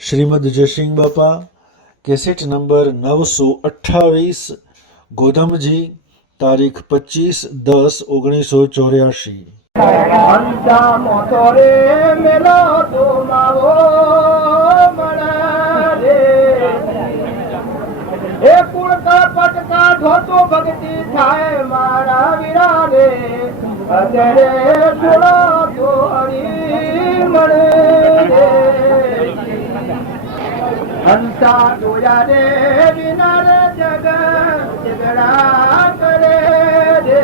શ્રીમદ જયસિંહ બાપા cassette number 928 ગોધમજી તારીખ 25/10/1984। અંતા મોતોરે મેલો તો માવો મળે રે એ કુળકા પટકા ધોતો ભક્તિ થાય મારા વીરા રે અત્યારે છોડો તો હરી મળે રે હંસા જોયા રે વિના રે જગ ઝઘડા કરે રે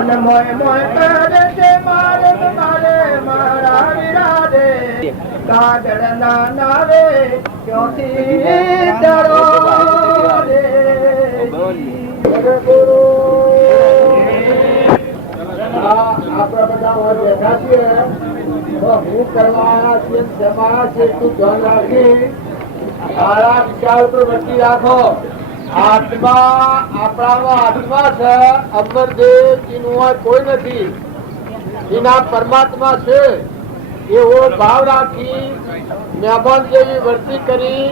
અને મોય મોય કરે છે મારે મારે મારા વીરા રે કાગળ ના નાવે ક્યોથી ડરો રે આપણા બધા બેઠા છીએ તો હું કરવા છીએ સેવા છે તું ધ્યાન રાખી સારા વિચાર ઉપર વચ્ચે રાખો। આત્મા આપણામાં આત્મા છે, અમરદેવ એનું કોઈ નથી, એના પરમાત્મા છે એવો ભાવ રાખી મહેમાન જેવી વર્તી કરી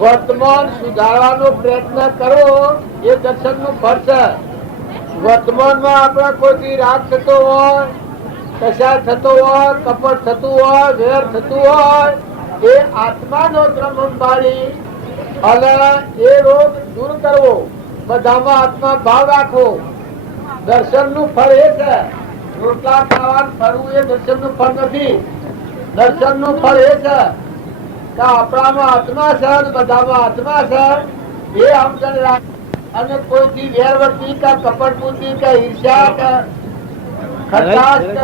વર્તમાન સુધારવાનો પ્રયત્ન કરો, એ દર્શનનું ફળ છે। વર્તમાનમાં આપણા કોઈથી રાગ થતો હોય, કશાય થતો હોય, કપટ થતું હોય, વેર થતું હોય, એ આત્માનો ક્રમ સંભાળી અને એ રોગ દૂર કરવો, બધામાં આત્મા ભાવ રાખવો। દર્શનનું ફળ એ છે, રોટલા ખાવાનું ફરવું એ દર્શનનું ફળ નથી। દર્શનનું ફળ એ છે કે આપણામાં આત્મા છે, બધામાં આત્મા છે, એ સમજણ રાખ અને કોઈથી વેરવર્તી કે કપટ બુદ્ધિ કે ઈર્ષ્યા કે ખટાશ કે ન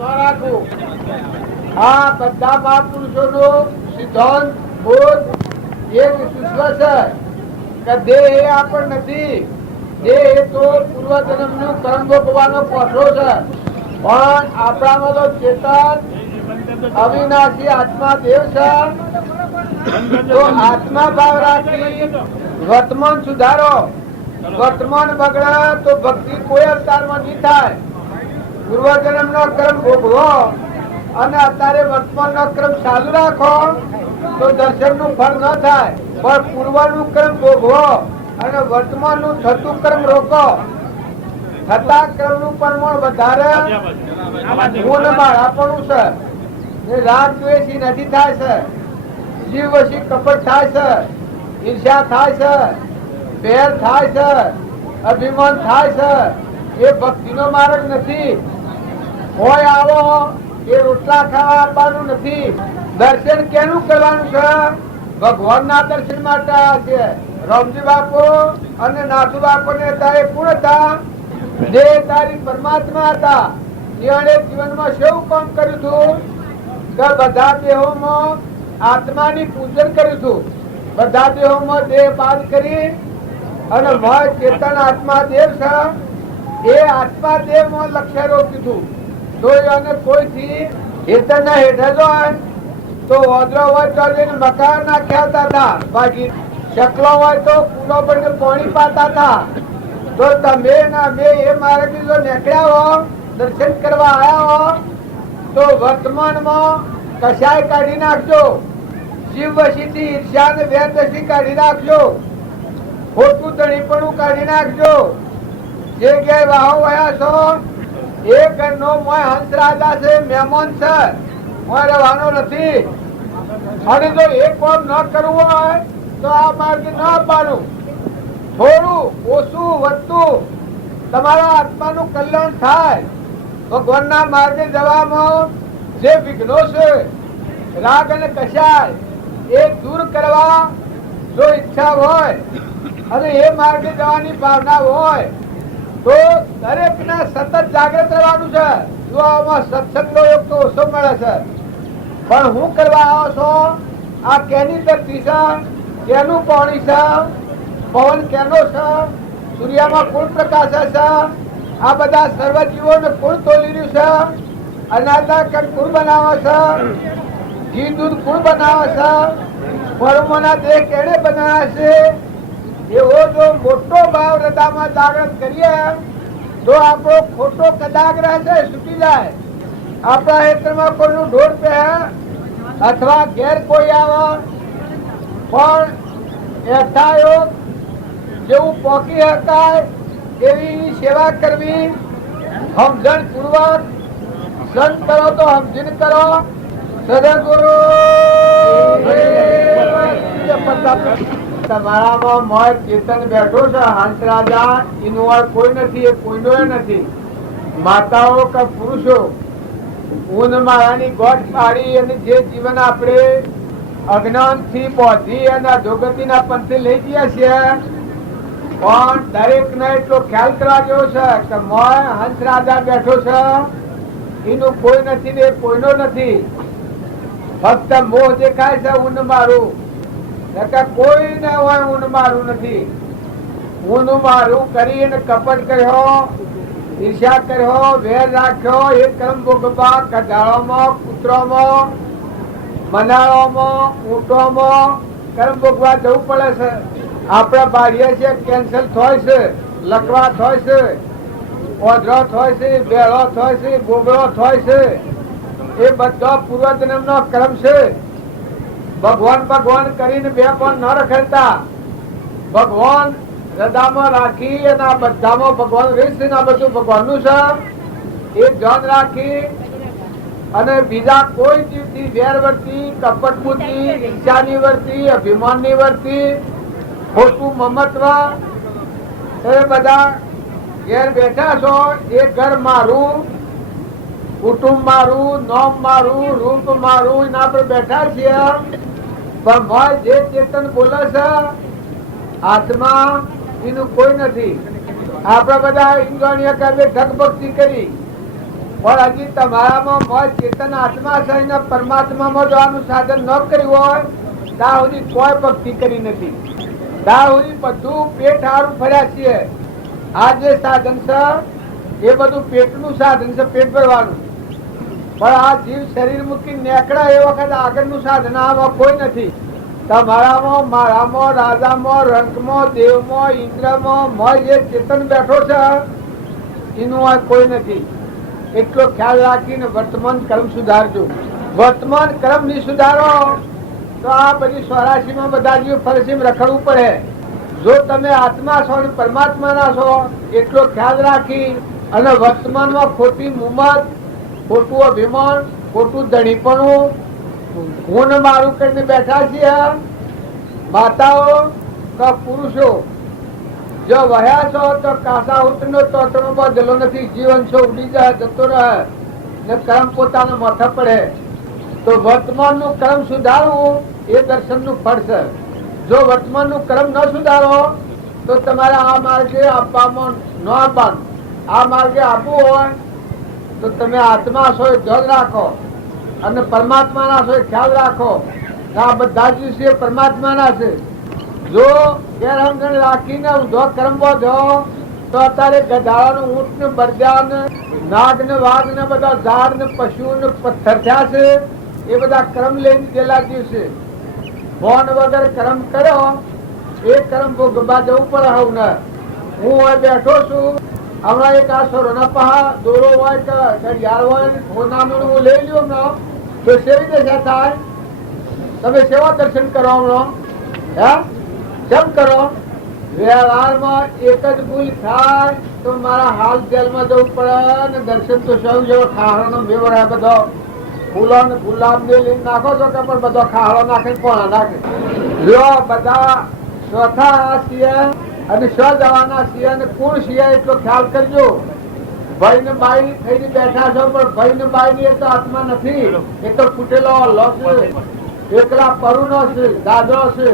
રાખવું। આ બધા મહાપુરુષોનો સિદ્ધાંત બોધ એક વિશ્વ છે કે દેહ એ આપણ નથી, દેહ એ તો પૂર્વજન્મનું કર્મ ભોગવવાનો કોઠો છે, પણ આપણામાં તો ચેતન અવિનાશી આત્મા દેવ છે। તો આત્મા ભાવ રાખી વર્તમાન સુધારો। વર્તમાન બગડે તો ભક્તિ કોઈ અવતારમાં નહીં થાય। પૂર્વજન્મ નો કર્મ ભોગવો અને અત્યારે વર્તમાન નો ક્રમ ચાલુ રાખો તો દર્શન નું ફળ ન થાય, પણ પૂર્વ નું ક્રમ ભોગવો અને વર્તમાન નું થતું ક્રમ રોકો। થતા ક્રમ નું પ્રમાણ વધારે ગુણ માળાપણું છે, રાગ દ્વેષી નથી થાય છે, જીવ વશી કપટ થાય છે, ઈર્ષ્યા થાય છે, ભેર થાય છે, અભિમાન થાય છે, એ ભક્તિ નો માર્ગ નથી। હોય આવો એ રોટલા ખાવા આપવાનું નથી। દર્શન કેનું કરવાનું છે? ભગવાન ના દર્શન માટે છે। રામજી બાપુ અને નાથુ બાપુ ને તારે કોણ હતા? જે તારી પરમાત્મા હતા। એણે જીવનમાં શું કામ કર્યું હતું કે બધા દેહોમાં આત્માની પૂજન કર્યું હતું। બધા દેહોમાં દેહ બાદ કરી અને મય ચેતન આત્મા દેવ છે, એ આત્મા દેવ માં લક્ષ્ય રોક્યું હતું। તો એને કોઈથી હેતર ના હેઠળ હોય તો ઓદરો હોય તો મકાન નાખ્યા હતા, બાકી શકલો હોય તો કુલો પર પાણી પાતા હતા। તો તમે ના મેં એ માર્ગ જો નીકળ્યા હો, દર્શન કરવા આવ્યા હો, તો વર્તમાનમાં કશાય કાઢી નાખજો, જીવ વશીથી ઈર્ષ્યા ને વેરદશી કાઢી નાખજો, ખોટું ધણીપણું કાઢી નાખજો। જે ઘેર વાહો વયા છો એ ઘરનો મોય હંસ રાજા છે, મહેમાન છે, મોય રહેવાનો નથી। અને જો એક કામ ન કરવું હોય તો આ માર્ગ ન આપવાનું, થોડું ઓછું વધતું તમારા આત્માનું કલ્યાણ થાય। ભગવાનના માર્ગે જવામાં જે વિઘ્નો છે, રાગ અને કશાય, એ દૂર કરવા જો ઈચ્છા હોય અને એ માર્ગે જવાની ભાવના હોય તો દરેક ને સતત જાગૃત રહેવાનું છે। જો આમાં સત્સંગનો યોગ તો ઓછો મળે છે, પણ હું કરવા આવો છો? આ કેની ધરતી છે, કેનું પાણી છે, પવન કેનો છે, સૂર્યમાં કોણ પ્રકાશે છે, આ બધા સર્વજીવોને કોણ તોલી રહ્યું છે, અનાજના કણ કોણ બનાવે છે, ઘી દૂધ કોણ બનાવે છે, ફળોના દેહ કેને બનાવ્યા છે? એવો જો મોટો ભાવ હૃદયમાં જાગૃત કરીએ તો આપણો ખોટો કદાગ્રહ છે છૂટી જાય। આપણા હેતરમાં કોઈનું ઢોર પે અથવા ઘેર કોઈ આવે પણ એઠાયો જેવું પોકી શકાય એવી સેવા કરવી, સમજણ પૂર્વક સંત કરો તો સમજીને કરો. સદગુરુ તમારામાં મોય ચેતન બેઠો છે હંસ રાજા, એનું વાર કોઈ નથી, એ કોઈનો નથી. માતાઓ કે પુરુષો ઊન માયાની ગોઠ પાડી અને જે જીવન આપણે અજ્ઞાન થી બોધી અને અધોગતિના પંથે લઈ ગયા છીએ, પણ દરેક ને એટલો ખ્યાલ કરવા જેવો છે કે મોય હંસ રાજા બેઠો છે, એનું કોઈ નથી ને કોઈનો નથી. ફક્ત મોહ દેખાય છે ઊન મારું, કોઈ ને હોય ઊન મારું નથી. ઊન મારું કરી અને કપટ કર્યો, ઈર્ષા કર્યો, વેર રાખ્યો, એ કર્મ ભોગવવા કઢાળોમાં, કૂતરોમાં, મનાળોમાં, ઊંટોમાં કર્મ ભોગવા જવું પડે છે. આપડે બાળીએ છીએ કેન્સલ થાય છે, લકવા થાય છે, ઓધરો થાય છે, બેળો થાય છે, ગોગળો થાય છે, એ બધા પૂર્વજન્મ નો કર્મ છે. ભગવાન ભગવાન કરીને બે પણ ન રખડતા, ભગવાન હૃદયમાં રાખી અને આ બધામાં ભગવાન રહેશે ને આ બધું ભગવાનનું છે એ ધ્યાન રાખી અને બીજા કોઈ જીવથી વેર વર્તી, કપટ બુદ્ધિ, ઈચ્છાની વર્તી, અભિમાનની વર્તી, ખોટું મમત્વ, એ બધા ઘેર બેઠા છો. એ ઘર મારું, કુટુંબ મારું, નોમ મારું, રૂપ મારું, એના પર બેઠા છીએ. પણ ભાઈ જે ચેતન બોલે છે આત્મા, એનું કોઈ નથી. આપડે બધા ઇન્દ્રિય કર્મે ઠગભક્તિ કરી, પણ હજી તમારામાં ભાઈ ચેતન આત્મા છે ને પરમાત્મામાં જો આનું સાધન ન કર્યું હોય ત્યાં સુધી કોઈ ભક્તિ કરી નથી. ત્યાં સુધી બધું પેટ હારું ફર્યા છીએ. આ જે સાધન છે એ બધું પેટનું સાધન છે, પેટ ભરવાનું. પણ આ જીવ શરીર મૂકી નીકળ્યા એ વખત આગળનું સાધન આમાં કોઈ નથી. તમારામાં, મારામાં, રાજામાં, રંકમાં, દેવમાં, ઇન્દ્રમાં મોય જે ચેતન બેઠો છે એનું આ કોઈ નથી. એટલો ખ્યાલ રાખીને વર્તમાન કર્મ સુધારજો. વર્તમાન કર્મ નહીં સુધારો તો આ બધી સ્વરાશીમાં બધા જીવ ફરસીમ રખડવું પડે. જો તમે આત્મા છો અને પરમાત્માના છો એટલો ખ્યાલ રાખી અને વર્તમાનમાં ખોટી મુમત, ખોટું અભિમાન, ખોટું ધણીપણું, હું મારું કરીને બેઠા છીએ. માતાઓ કે પુરુષો જો વહ્યા છો તો કાસા ઉતરનો તોતરો બદલો નથી. જીવન છો ઉડી જાય, જતો રહે ને કર્મ પોતાનો માથા પડે. તો વર્તમાનનું કર્મ સુધારવું એ દર્શનનું ફળ છે. જો વર્તમાનનું કર્મ ન સુધારો તો તમારે આ માર્ગે આપવામાં ન આપવાનું. આ માર્ગે આપવું હોય તો તમે આત્મા છો એ ધ્યાન રાખો અને પરમાત્માના છો એ ખ્યાલ રાખો. આ બધા જ છે પરમાત્માના છે. જો ગેરસમજણ રાખીને ઊંધો કર્મ વધો તો અત્યારે ગધાડાનું, ઊંટ ને, બરજા ને, નાગ ને, વાઘ ને, બધા ઝાડ ને, પશુ ને, પથ્થર થયા છે. એ બધા કર્મ લઈને ગયેલા જીવ છે. ફોન વગર કર્મ કર્યો એ કર્મ ભોગવવા જવું પડે. હું ને હું હવે બેઠો છું, હમણાં એક આ સોના પહા દોરો હોય કે ઘડિયાળ હોય સોનાનું હું લઈ લ્યો હમણાં તો સેવી દશા થાય. તમે સેવા દર્શન કરો હમણાં, હે કેમ કરો? વ્યવહારમાં એક જ ભૂલ થાય તો મારા હાલ જેલમાં જવું પડે ને દર્શન તો સૌ જેવો ખાવાનો મેવર બધો ફૂલો ને ગુલાબ ને લઈને નાખો છો કે પણ બધો ખાડો નાખે પોણા નાખે. જો બધા ચોથા છીએ અને સ્વ જવાના છીએ અને કોણ છીએ એટલો ખ્યાલ કરજો. ભાઈ ને બાઈ થઈને બેઠા છો પણ ભાઈ ને બાઈ ની એ તો આત્મા નથી. એ તો ફૂટેલો લોસ છે, એકલા પરુનો છે, દાદો છે.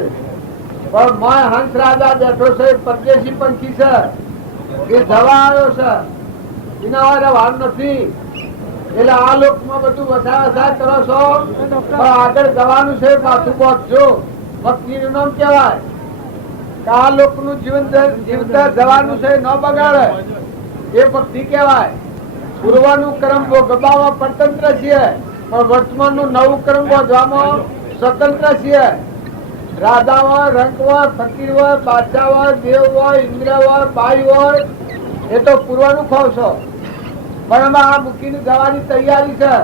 પણ મોય હંસ રાજા બેઠો છે, પરદેશી પંખી છે, એ જવા આવ્યો છે, એના વારે વાર નથી. એટલે આ લોકમાં બધું વસા કરો છો પણ આગળ જવાનું છે. પાછું પહોંચજો. ભક્તિનું નામ કહેવાય કે આ લોકનું જીવન જીવતા જવાનું છે, ન બગાડે એ ભક્તિ કહેવાય. પૂર્વનું કર્મ ભોગવવામાં પરતંત્ર છીએ પણ વર્તમાનનું નવું કર્મ ભોગવવામાં સ્વતંત્ર છીએ. રાજા હોય, રંક હોય, ફકીર હોય, બાદશાહ હોય, દેવ હોય, ઇન્દ્ર હોય, બાઈ હોય, એ તો પૂર્વનું ખાવ છો. પણ આમાં આ મૂકીને જવાની તૈયારી છે.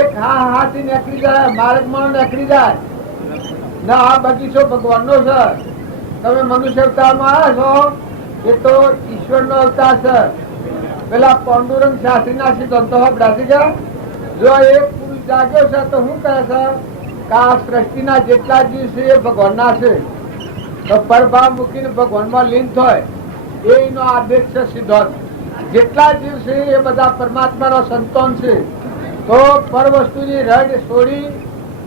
એક હાથી નીકળી જાય, માર્ગમાં નીકળી જાય ના. આ બગીચો ભગવાનનો છે. તમે મનુષ્ય અવતારમાં આવ્યા છો, એ તો ઈશ્વરનો અવતાર છે. પેલા પાંડુરંગ શાસ્ત્રીના સિદ્ધાંતો સાંભળ્યા ગયા. જો એક પુરુષ જાગ્યો છે તો શું કહે છે કે આ સૃષ્ટિના જેટલા જીવ છે એ ભગવાનના છે. તો પરભાવ મૂકીને ભગવાનમાં લીન થાય એનો આદેશ છે સિદ્ધાંત. જેટલા જીવ છે એ બધા પરમાત્માનો સંતાન છે. તો પર વસ્તુની રડ છોડી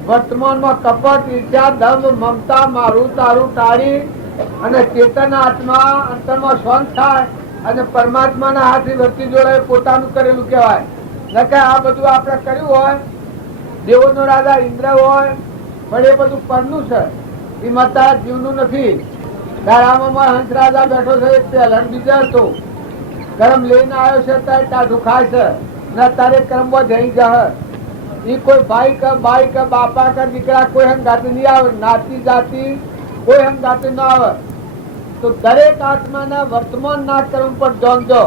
વર્તમાનમાં કપટ, ઈર્ષ્યા, દંભ, મમતા, મારું તારું ટાળી અને ચેતન આત્મા અંતરમાં શાંત થાય અને પરમાત્માના હાથે વર્તી જોડે પોતાનું કરેલું કહેવાય. નકે આ બધું આપણે કર્યું હોય, દેવોનો રાજા ઇન્દ્ર હોય, પણ એ બધું પરનું છે, એ માતા જીવનું નથી. તારામાં હંસ રાજા બેઠો છે, એક પહેલાં બીજા હતો. કર્મ લઈને આવ્યો છે ત્યારે ટાઢું ખાય છે ને તારે કર્મમાં જઈ જાય. એ કોઈ ભાઈ કે બાઈ કે બાપા કે દીકરા કોઈ હંગાતે નહીં આવે, નાતી જાતિ કોઈ હંગાતે ન આવે. તો દરેક આત્માના વર્તમાનના કર્મ પર ધ્યાન દો.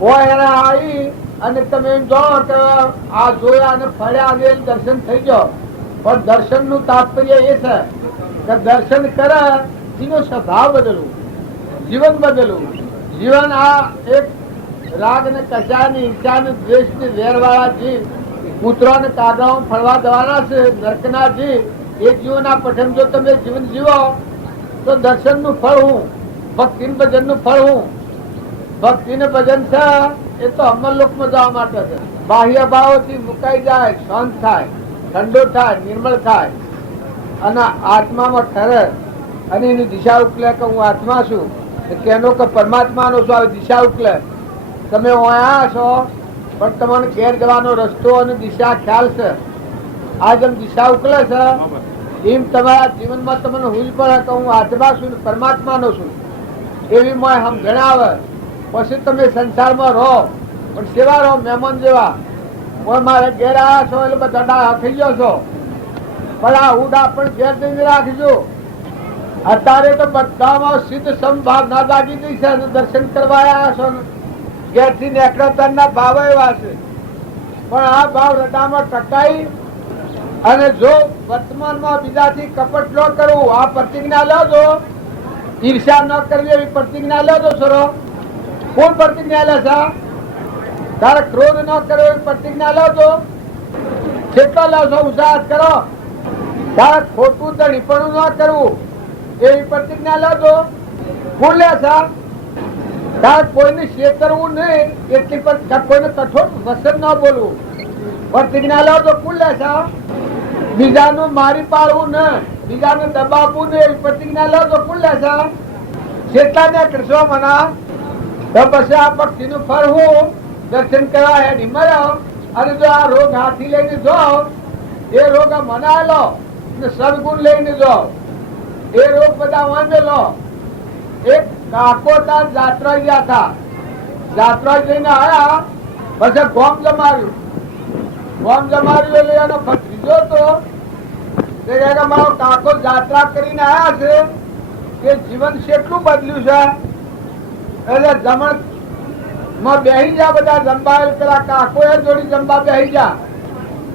હોય એને આવી અને તમે એમ જાણો કે આ જોયા અને ફર્યા અને દર્શન થઈ જાઓ. પણ દર્શનનું તાત્પર્ય એ છે કે દર્શન કરે એનો સ્વભાવ બદલવું, જીવન બદલવું. જીવન આ એક રાગ ને કચા ને ઈર્ષા ને દ્વેષ ને વેરવાળા જીવ, કૂતરા ને કાગડાઓ ફરવા દેવાના છે, નર્કના જીવ, એ જીવોના પઠન જો તમે જીવન જીવો તો દર્શન નું ફળ હું, ભક્તિ ભજન નું ફળ હું. ભક્તિ ને ભજન છે એ તો અમરલોકમાં જવા માટે છે. બાહ્ય ભાવોથી મુકાઈ જાય, શાંત થાય, ઠંડો થાય, નિર્મળ થાય અને આત્મામાં ઠરે અને એની દિશા ઉકલે કે હું આત્મા છું, કેનો કે પરમાત્માનો છું. આવી દિશા ઉકલે. તમે આવ્યા છો પણ તમારે ઘેર જવાનો રસ્તો અને દિશા ખ્યાલ છે. આ જેમ દિશા ઉકલે છે એમ તમારા જીવનમાં તમને હુલ પડે કે હું આત્મા છું, પરમાત્માનો છું, એવી મને સમજણ આવે. પછી તમે સંસારમાં રહો પણ સેવા રહો, મહેમાન જેવા. મારે ઘેર આવ્યા છો એટલે બધા ડાયા થઈ ગયો છો, પણ આ ઉડા પણ ઘેર જઈને રાખજો. અત્યારે તો બધામાં સિદ્ધ સમભાવ ના લાગી ગઈ છે. દર્શન કરવા આવ્યા છો, ઘેરથી નેકળતાના ભાવ એવા છે. પણ આ ભાવ હૃદયમાં ટકાઈ અને જો વર્તમાનમાં બીજાથી કપટ ન કરવું, આ પ્રતિજ્ઞા લેજો. ઈર્ષા ન કરવી એવી પ્રતિજ્ઞા લેજો. સરો કોણ પ્રતિજ્ઞા લે છે? તારે ક્રોધ ન કરવો એવી પ્રતિજ્ઞા લેજો. કેટલો લેશો? ઉત્સાહ કરો. તારે ખોટું ધણીપણું ન કરવું એવી પ્રતિજ્ઞા લેજો. કોણ લે છે? તારે કોઈને છેતરવું નહીં, એટલી પણ કોઈને કઠોર વચન ન બોલવું પ્રતિજ્ઞા લેજો. કોણ લે છે? બીજાનું મારી પાડવું ને, બીજાને દબાવવું ને એવી પ્રતિજ્ઞા લેજો. કોણ લે છે? જેટલા ને કરશો મના તો પછી આ ભક્તિ નું ફળ હું દર્શન કરવા હેડી મળ્યો. અને જો આ રોગ હાથી લઈને જાઓ, એ રોગ મનાયેલો ને સદગુણ લઈને જાઓ, એ રોગ બધા વાંધેલો. એક કાકોટા જાત્રા ગયા હતા, જાત્રા જઈને આવ્યા, પછી ગોમ જમાર્યું. ગોમ જમાર્યું એટલે એનો ભત્રીજો હતો. મારો કાકો જાત્રા કરીને આવ્યા છે કે જીવન કેટલું બદલ્યું છે. એટલે જમણ માં બેહી જા, બધા જમવા પેલા કાકો એ જોડી જમવા બેહી જા.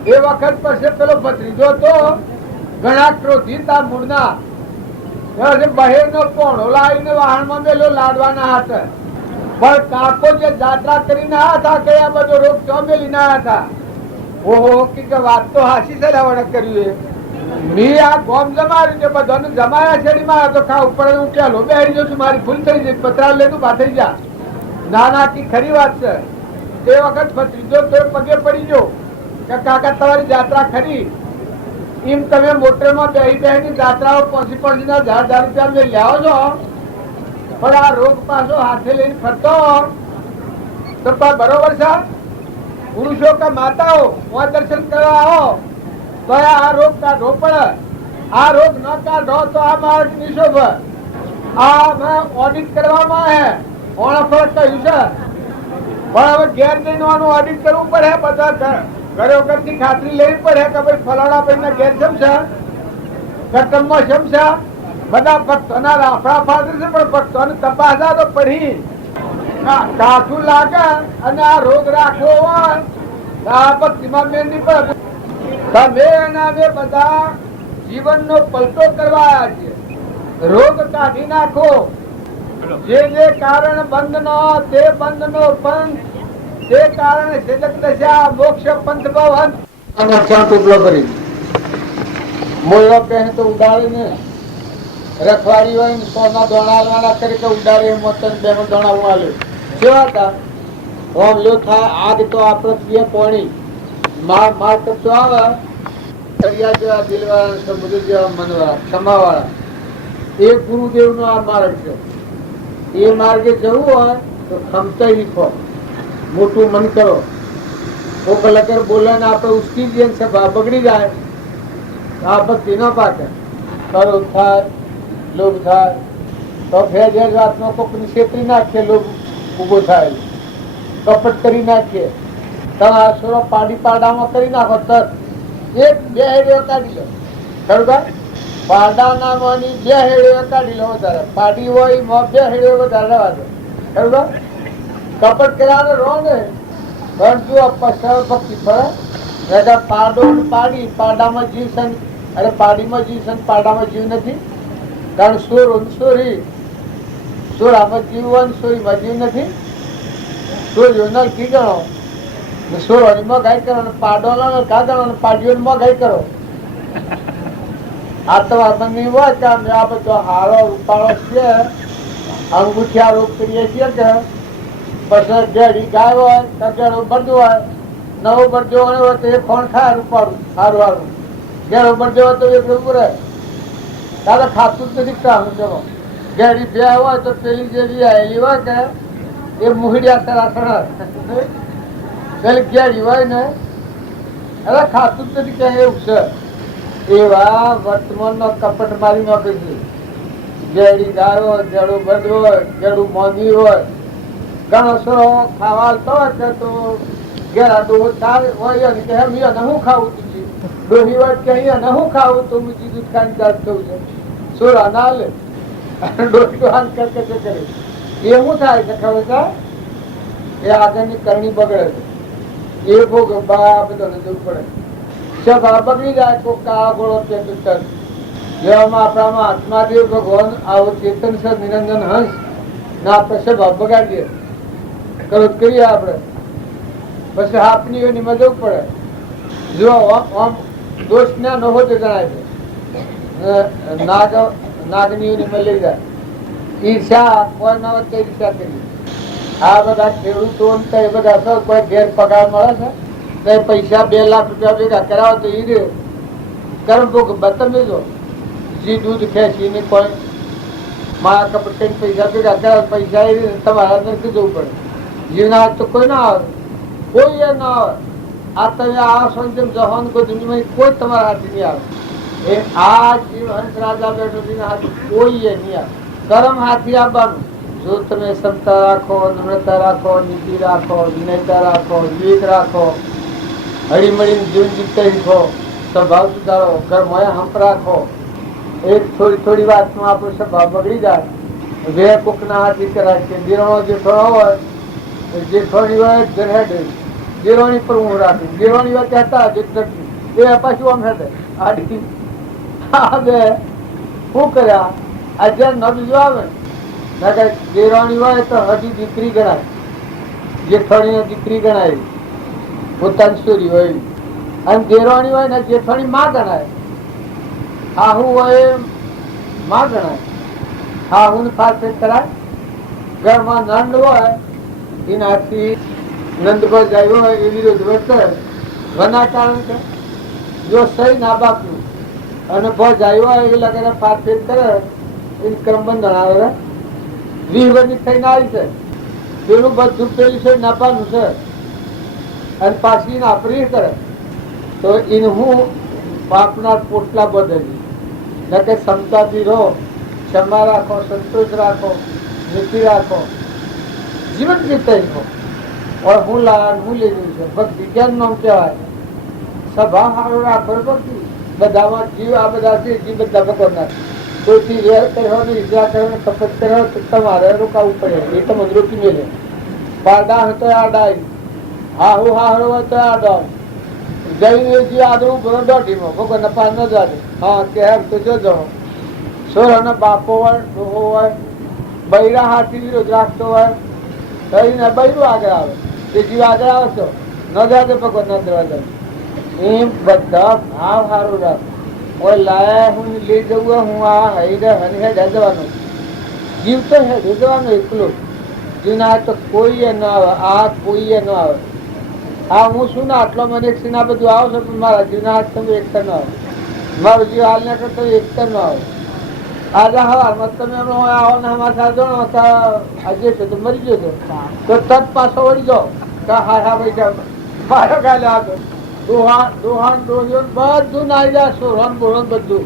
એ વખત પછી પેલો ભત્રીજો તો ઘણા ક્રોધિતા મૂળના બહેર નો પોણો લાવીને વાહનમાં મેલો લાડવાના હાથે. પણ કાકો જે જાત્રા કરીને આવ્યા હતા કે આ બધો રોગ ચોમેલી ના હતા. ઓહો કે વાત તો હાસી સલાવણ કર્યું. મેં આ ગોમ જમાર્યું છે, બધાને જમાયા છેડી માં તો ખા ઉપર હું ચાલો બેહી જઉં છું, મારી ભૂલ થઈ જાય, પતરા લેતું પાથઈ જા. ના ના કી ખરી વાત છે. તે વખત ભત્રીજો તો પગે પડી ગયો કે કાકા તમારી જાત્રા ખરી. એમ તમે મોટરમાં બેહી બેહી જાત્રાઓ પહોંચી પહોંચીને 1000 રૂપિયા લઈ લાવો છો, પણ આ રોગ પાછો હાથે લઈને ફરતો તો બરોબર છે? પુરુષો કે માતાઓ હું દર્શન કરવા આવો તો આ રોગ કાઢવો પડે. આ રોગ ન કાઢો તો આ માર્ગ નિશોભ. આ ઓડિટ કરવામાં હે ઓળફળ કહ્યું છે. પણ હવે ઘેર જઈને ઓડિટ કરવું પડે. બધા ઘરે વખતની ખાતરી લેવી પડે કે ભાઈ ફલાણા ભાઈ ના ઘેર જમશે, કટમમાં જમશે. બધા ભક્તોના રાફડા ફાડે છે, પણ ભક્તોને તપાસા તો પડી કાઠું લાગે અને આ રોગ રાખવો હોય તો આ ભક્તિમાં મેળ નહીં પડે. તમે અને અમે બધા જીવનનો પલટો કરવા આવ્યા છીએ. રોગ કાઢી નાખો. જે જે કારણ બંધનો તે બંધનો પંથ, તે કારણે છેદક દશા મોક્ષ પંથ ભવન. અને ક્યાં ટુકડો કરી મોલ્લો કહે તો ઉડાડીને રખવાડી હોય ને સોના દોણા હાલવાના કરી કે ઉડાડે મોતન બેનો દોણા ઉમાલ્યો કેવા હતા. ઓમ લો થાય આગ તો આપણે પીએ પાણી માર કરતો આવે દરિયા જેવા દિલવાળા સમુદ્ર જેવા મનવાળા ક્ષમાવાળા. એ ગુરુદેવનો આ માર્ગ છે. એ માર્ગે જવું હોય તો ખમતા શીખો, મોટું મન કરો. કોક લગર બોલે ને આપણે ઉસકી જઈએ સભા બગડી જાય આ ભક્તિ ન પાકે. ખરું થાય લોભ થાય તો ફેર વાતમાં કોકની છેતરી નાખીએ, લોભ ઉભો થાય કપટ કરી નાખીએ. તમારા સુરો પાડી પાડામાં કરી નાખો તરત એક બે હેડીઓ કાઢી લો. ખરું પાડાના મોની બે હેડીઓ કાઢી લો વધારે. પાડી હોય મોં બે હેડીઓ વધારે રહેવા દો. ખરું કપટ કર્યાનો રહો ને પણ જો ભક્તિ ફરે પાડો પાડી પાડામાં જીવ સન અરે પાડીમાં જીવ સન પાડામાં જીવ નથી. કારણ સોર સોરી સોરામાં જીવ હોય સોરીમાં જીવ નથી. સોરીઓ નરકી ગણો સોરોની મગાઈ કરો, પાડો કા ગણો પાડીઓની મગાઈ કરો. આ તો નહીં હોય કે અમે આ બધો હારો ઉપાડો છે અંગૂઠિયા રોગ કરીએ છીએ કે પછી ગેડી ગાય હોય ગેડો બરજો હોય નવો બરજો હોય તો એ ફોન ખાય ઉપાડું સારું સારું. ગેડો બરજો હોય તો એક ઉભું રહે દાદા ખાતું જ નથી કામ. ચલો ગેડી બે હોય તો પેલી જેવી આવેલી હોય કે એ મુહડિયા સરાસણા પેલી ગેડી હોય ને એટલે ખાતું જ નથી ક્યાં એવું છે. એવા વર્તમાનનો કપટ મારી નાખે છે. ગેડી ગાય હોય ગેડું બરજો હોય ગેડું મોંઘી હોય ઘણો સરો ખાવાતો હોય તો ઘેરા ડોહો હોય ને કે હું ખાવું તું ડોહી વાત કે અહીંયા હું ખાવું તો મીઠી દૂધ ખાઈને જાત થયું છે. સોરા ના લે ડોહી ડોહાન કરે એ શું થાય છે ખબર છે? એ આગળની કરણી બગડે છે. એ ભોગ બા બધાને જવું પડે. સભા બગડી જાય કોઈ કાળા ગોળો ચેતન જેવામાં આપણામાં આત્માદેવ ભગવાન આવો ચેતન છે નિરંજન હંસ ના આપણે સભા બગાડીએ કરો કરીએ આપણે પછી આપની એની જવું પડે. જો આમ દોષ ના ન હોય તો જણાય છે. નાગની લઈ જાય ઈર્ષા કોઈ ના વચ્ચે ઈર્ષા કરી. આ બધા ખેડૂતો એ બધા સૌ કોઈ ઘેર પગાર મળે છે તો પૈસા 2 લાખ રૂપિયા ભેગા કરાવો તો એ કર્મ ભોગ બતમે જો જી દૂધ ખેંચીને કોઈ મારા કપટ કઈ પૈસા ભેગા કરાવે પૈસા એ તમારા અંદર કીધું પડે. જીવના તો કોઈ ના આવે, કોઈ એ ના આવે. આ તમે આવશો જેમ જહોન કોઈ દુનિયામાં કોઈ તમારા હાથી નહીં આવે. એ આ જીવ હંસ રાજા બેઠો હાથી કોઈ એ નહીં આવે. કર્મ હાથી આવવાનું. જો તમે ક્ષમતા રાખો, નમ્રતા રાખો, નીતિ રાખો, વિનયતા રાખો, વિવેક રાખો, હળીમળીને જીવન જીવતા શીખો, સ્વભાવ સુધારો, ઘરમાં હંપ રાખો. એક થોડી થોડી વાતમાં આપણો સ્વભાવ બગડી જાય. બે કોકના હાથી કરાય છે. દેવાનો જેઠો હોય જેઠોની હોય દેવાની પર હું રાખું. દેવાની વાત હતા એ પાછું આમ હેઠે આડી બે શું કર્યા આ જેમ ન બીજું આવે દેવાની હોય તો હજી દીકરી ગણાય, જેઠાણી દીકરી ગણાય પોતાની ચોરી હોય. અને દેવાની હોય ને જેઠાણી માં ગણાય, હાહુ હોય માં ગણાય. હાહુ ને ફારફેર કરાય. ઘરમાં નંદ હોય એનાથી નંદ પર જાય હોય એ વિરોધ કરે ઘણા કારણ છે. જો સહી ના બાપનું અને બહુ જાય હોય એ લગે ફારફેર કરે એ ક્રમ બંધન આવે 20 વર્ષની થઈને આવી છે. પેલું બધું પેલું છે નાપાનું છે અને પાછી આપણી કરે તો એને હું પાપના પોટલા બદલી ન કે ક્ષમતાથી રહો, ક્ષમા રાખો, સંતોષ રાખો, નીતિ રાખો, જીવન જીવતા શીખો. હું લઈ રહ્યું છે ભક્તિ જ્ઞાન નામ કહેવાય. સભા સારું રાખો ભક્તિ. બધામાં જીવ આ બધા છે જીવ બધા ભગવાન કોઈથી વેર કર્યો ને ઈજા કર્યો ને કપટ કર્યો તો તમારે રોકાવું પડે. એ તમે રોકી મેળે પારડા હોય તો આડાય, હાહુ હાહરો હોય તો આડો, જઈને જે આગળ ભરો દોઢીમાં ભગવાનના પાર ન જાડે. હા કેમ તો જોજો સોરાનો બાપો હોય, ડોહો હોય, બૈરા હાથી વિરોધ રાખતો હોય, કહીને બૈરું આગળ આવે, તે જીવ આગળ આવે છો ન જાડે ભગવાનના દરવાજા. એમ બધા ભાવ સારું રાખ. ઓય લાયા હું લઈ જવું, હું આ હેડ જવાનું, જીવ તો હેડ જવાનું એકલું. જીવના તો કોઈએ ન આવે, આ કોઈએ ન આવે. હા હું શું ના આટલો મને એક સિના બધું આવશે, પણ મારા જીવના હાથ તમે એકતા ન આવે, મારો જીવ હાલ ના કરતો એકતા ન આવે. આજે હવારમાં તમે આવો ને અમારા સાથે આજે છે તો મરી ગયો છો તો તત પાછો વળી જાઓ. હા હા ભાઈ મારો કાલે આગળ દોહાન ડોહીઓ બધું નાઈ જાય, સોહન બોહન બધું.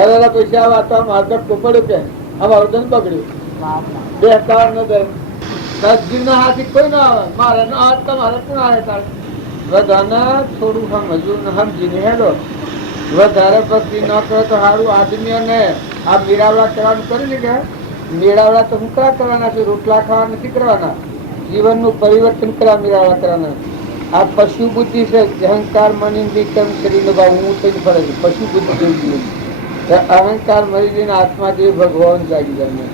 અરે પૈસા વાતો મારે તો પડ્યું કે અમારું ધન બગડ્યું, બે કાર ન દે જીવના હાથી કોઈ ના આવે, મારે ના હાથ તમારે કોણ આવે તારે. બધાને થોડું સમજવું ને સમજીને હેડો. વધારે ભક્તિ ન કરો તો સારું. આદમીઓને આ મેળાવડા કરવાનું કરી લીધા. મેળાવડા તો શું કરવાના છે, રોટલા ખાવા નથી કરવાના, જીવનનું પરિવર્તન કરવા મેળાવડા કરવાના. આ પશુ બુદ્ધિ છે, અહંકાર મની કર્મ શરીરનો ભાવ હું થઈને ફરે છે, પશુ બુદ્ધિ જેવી. અહંકાર મરી જઈને આત્મા દેવ ભગવાન જાગી જાય.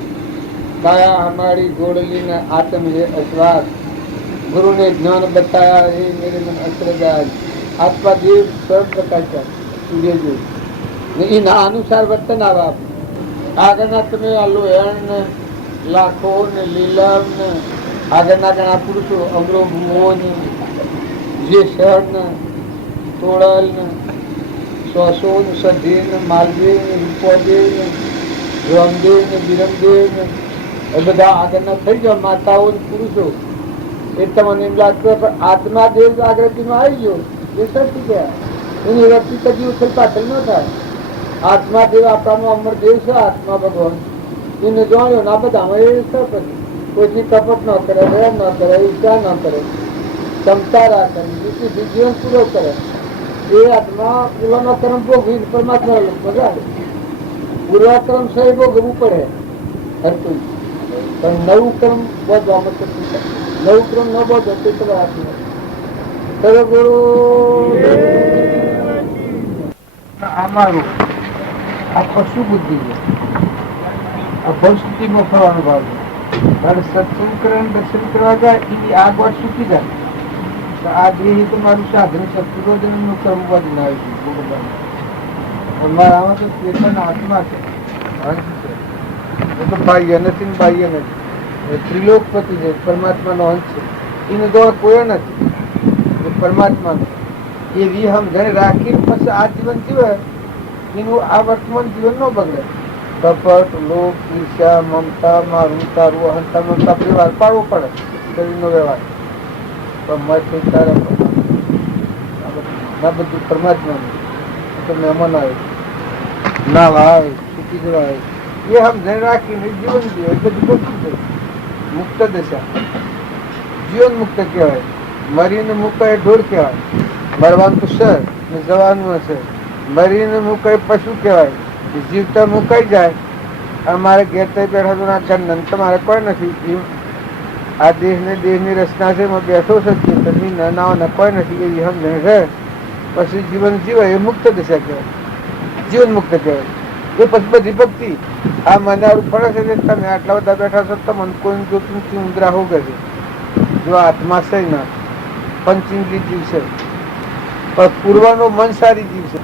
કાયા हमारी गोड़ली ने आत्म है अश्वास, गुरु ने ज्ञान बताया हे मेरे मन असरदार. आत्मा देव स्वयं प्रकाश सूर्य जो એના અનુસાર વર્તન આવે. આગળના તમે આ લોહેણ ને લાખો ને લીલમ ને આગળના ઘણા પુરુષો અમરો મોન જે શહેર ને તોડલ ને સોસો ને સધીર ને માલદેવ ને રૂપોદેવ ને રામદેવ ને વિરમદેવ ને એ બધા આગળના થઈ ગયા માતાઓ ને પુરુષો. એ તમને એમ લાગતું પણ આત્મા દેવ જાગૃતિમાં આવી ગયો એ સરખી ગયા. એની વ્યક્તિ કદી ઉછલ પાછળ ન થાય. આત્મા દેવ આપણાનો અમર દેવ છે, આત્મા ભગવાન એને જાણ્યો ના બધામાં એ છે. પછી કોઈથી કપટ ન કરે, વેર ન કરે, ઈચ્છા ન કરે, ક્ષમતા રાખે, જીવન પૂરો કરે. એ આત્મા પૂર્વનો કર્મ ભોગવી પરમાત્મા મજા આવે. પૂર્વક્રમ છે એ ભોગવવું પડે હરતું, પણ નવું કર્મ બોધવામાં શક્તિ, નવું ક્રમ ન બોધો તે તો આપી અમારું આ પશુ બુદ્ધિ છે. આ ભવસ્થિતિમાં ફરવાનો ભાવ છે. તારે સત્સંગ કરે દર્શન કરવા જાય એની આગ વાત સુકી જાય તો આ દેહ તો મારું સાધન સત્સંગ નું કર્મ બધું આવી ગયું. અમારામાં તો ચેતન આત્મા છે, હંસ છે. એ તો બાહ્ય નથી ને બાહ્ય નથી. એ ત્રિલોકપતિ છે, પરમાત્માનો અંશ છે. એને દોડ કોઈ નથી, એ પરમાત્માનો. એ વિહમ ઘરે રાખીને પછી આ જીવન જીવે એનું આ વર્તમાન જીવન ન બગડે. કપટ, લોભ, ઈર્ષ્યા, મમતા, મારું તારું, અહંતા, મમતા વ્યવહાર પાડવો પડે, શરીરનો વ્યવહાર. પણ મત તારે ના બધું પરમાત્માનું તો મહેમાન આવે ના ભાઈ છૂટી જવાય એ સમજણ રાખીને જીવન જીવે એ બધું બધું છે. મુક્ત દશા જીવન મુક્ત કહેવાય. મરીને મુકાય ઢોર કહેવાય. મરવાનું તો છે ને જવાનું હશે. મરીને મુકાય પશુ કહેવાય. જીવતા મુકાઈ જાય. અમારે ઘેર થઈ બેઠા તો ના ઘર નંદ તમારે કોઈ નથી. આ દેશને દેશની રચના છે એમાં બેઠો છે, ચેતનની નાના કોઈ નથી. એવી સમજણ છે પછી જીવન જીવાય એ મુક્ત દશા કહેવાય, જીવન મુક્ત કહેવાય. એ પછી બધી ભક્તિ. આ મને આવું ફળે છે તમે આટલા બધા બેઠા છો તો મને કોઈ જોતું ઉંદરા હો ગયો જો આત્મા છે ના પંચિંદ્રિય જીવ છે, પણ પૂર્વનો મન સારી જીવ છે.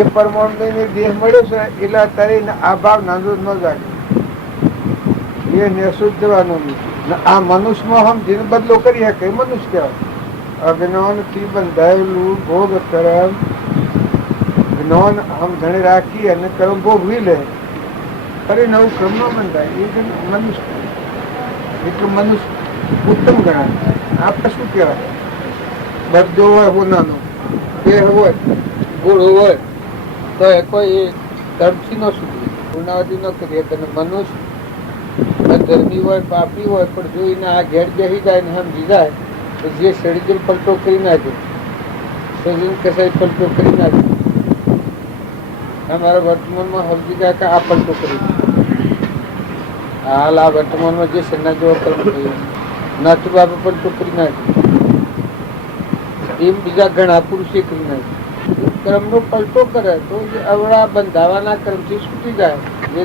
એ પરમાણુ દેહ મળ્યો છે એટલે અત્યારે આ ભાવ નાનો ન જાગે. એ નેસુદ જવાનું આ મનુષ્યમાં હમ જેને બદલો કરી શકે મનુષ્ય કહેવાય. અજ્ઞાનથી બંધાયેલું ભોગ કર્મ જ્ઞાન હમ ધણી રાખી અને કર્મ ભોગવી લે ફરી નવું કર્મ ન બંધાય એ મનુષ્ય. એટલે મનુષ્ય ઉત્તમ ગણાય. આપણે શું કહેવાય? બધો હોય હોનાનો દેહ હોય ગોળો હોય તો એ કોઈ ધર્મથી ન સુધરે, ગુનાવતી ન કરીએ. અને મનુષ્ય ધર્મી હોય પાપી હોય પણ જોઈને આ ઘેર બેસી જાય ને સમજી જાય તો જે શરીર પલટો કરી નાખે, શરીર કસાઈ પલટો કરી નાખે. અમારા વર્તમાનમાં સમજી જાય કે આ પલટો કરી હાલ આ વર્તમાનમાં જે સન્ના જેવો કર્મ થયો નાથુ બાપા પણ તો કરી નાખ્યું, એમ બીજા ઘણા પુરુષે કરી નાખ્યું. કર્મનો પલટો કરે તો જે અવળા બંધાવાના કર્મથી છૂટી જાય.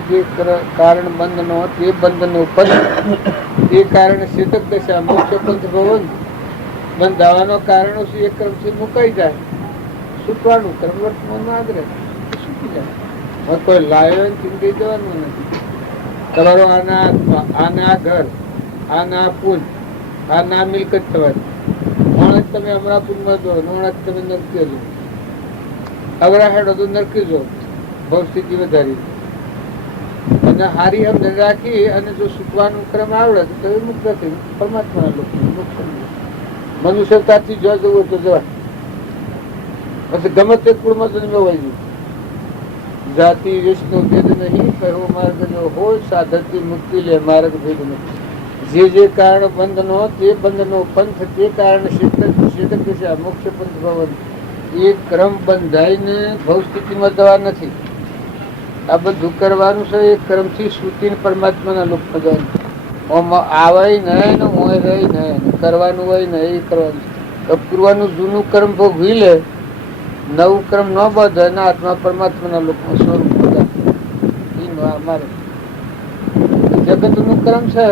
જે કારણ બંધ નો તે બંધ નો પંથ, એ કારણે શેતક દશા મોક્ષ પંથ ભવન બંધાવાનો કારણો છે એ કર્મથી મુકાઈ જાય. છૂટવાનું કર્મ વર્તમાનમાં આગ્રહ છૂટી જાય. કોઈ લાયો ચિંતી જવાનું નથી. તમારો આના ઘર, આના પુન, આના મિલકત થવાની ઓણસ તમે હમણાં પુનમાં જો, ઓણસ તમે નરકી જો, અવરા હેડો તો નરકી જો, ભવ સ્થિતિ વધારી. અને હારી સમજણ રાખી અને જો છૂટવાનું ક્રમ આવડે તો એ મુક્ત થઈ પરમાત્માના લોકો મનુષ્યતાથી જો જવું તો જવાય. પછી ગમે તે કુળમાં જન્મ હોય છે, જાતિ વિષ્ણુ ભેદ નહીં, કહો માર્ગ જો હોય સાધકથી મુક્તિ લે માર્ગ ભેદ નહીં. જે કારણ બંધનો તે બંધનો પંથ, તે કારણે શેતક દિશા મોક્ષ પંથ ભવન. એ ક્રમ બંધાઈને ભવ સ્થિતિમાં જવા નથી. આ બધું કરવાનું છે એ ક્રમથી શ્રુતિ પરમાત્માના લોકમાં જવાનું. ઓમાં આવે નહીં ને હોય રહી નહીં, કરવાનું હોય ને એ કરવાનું. તો પૂર્વનું જૂનું કર્મ ભોગવી લે, નવું કર્મ ન બધે એના આત્મા પરમાત્માના લોકમાં સ્વરૂપ બધા. અમારે જગતનું કર્મ છે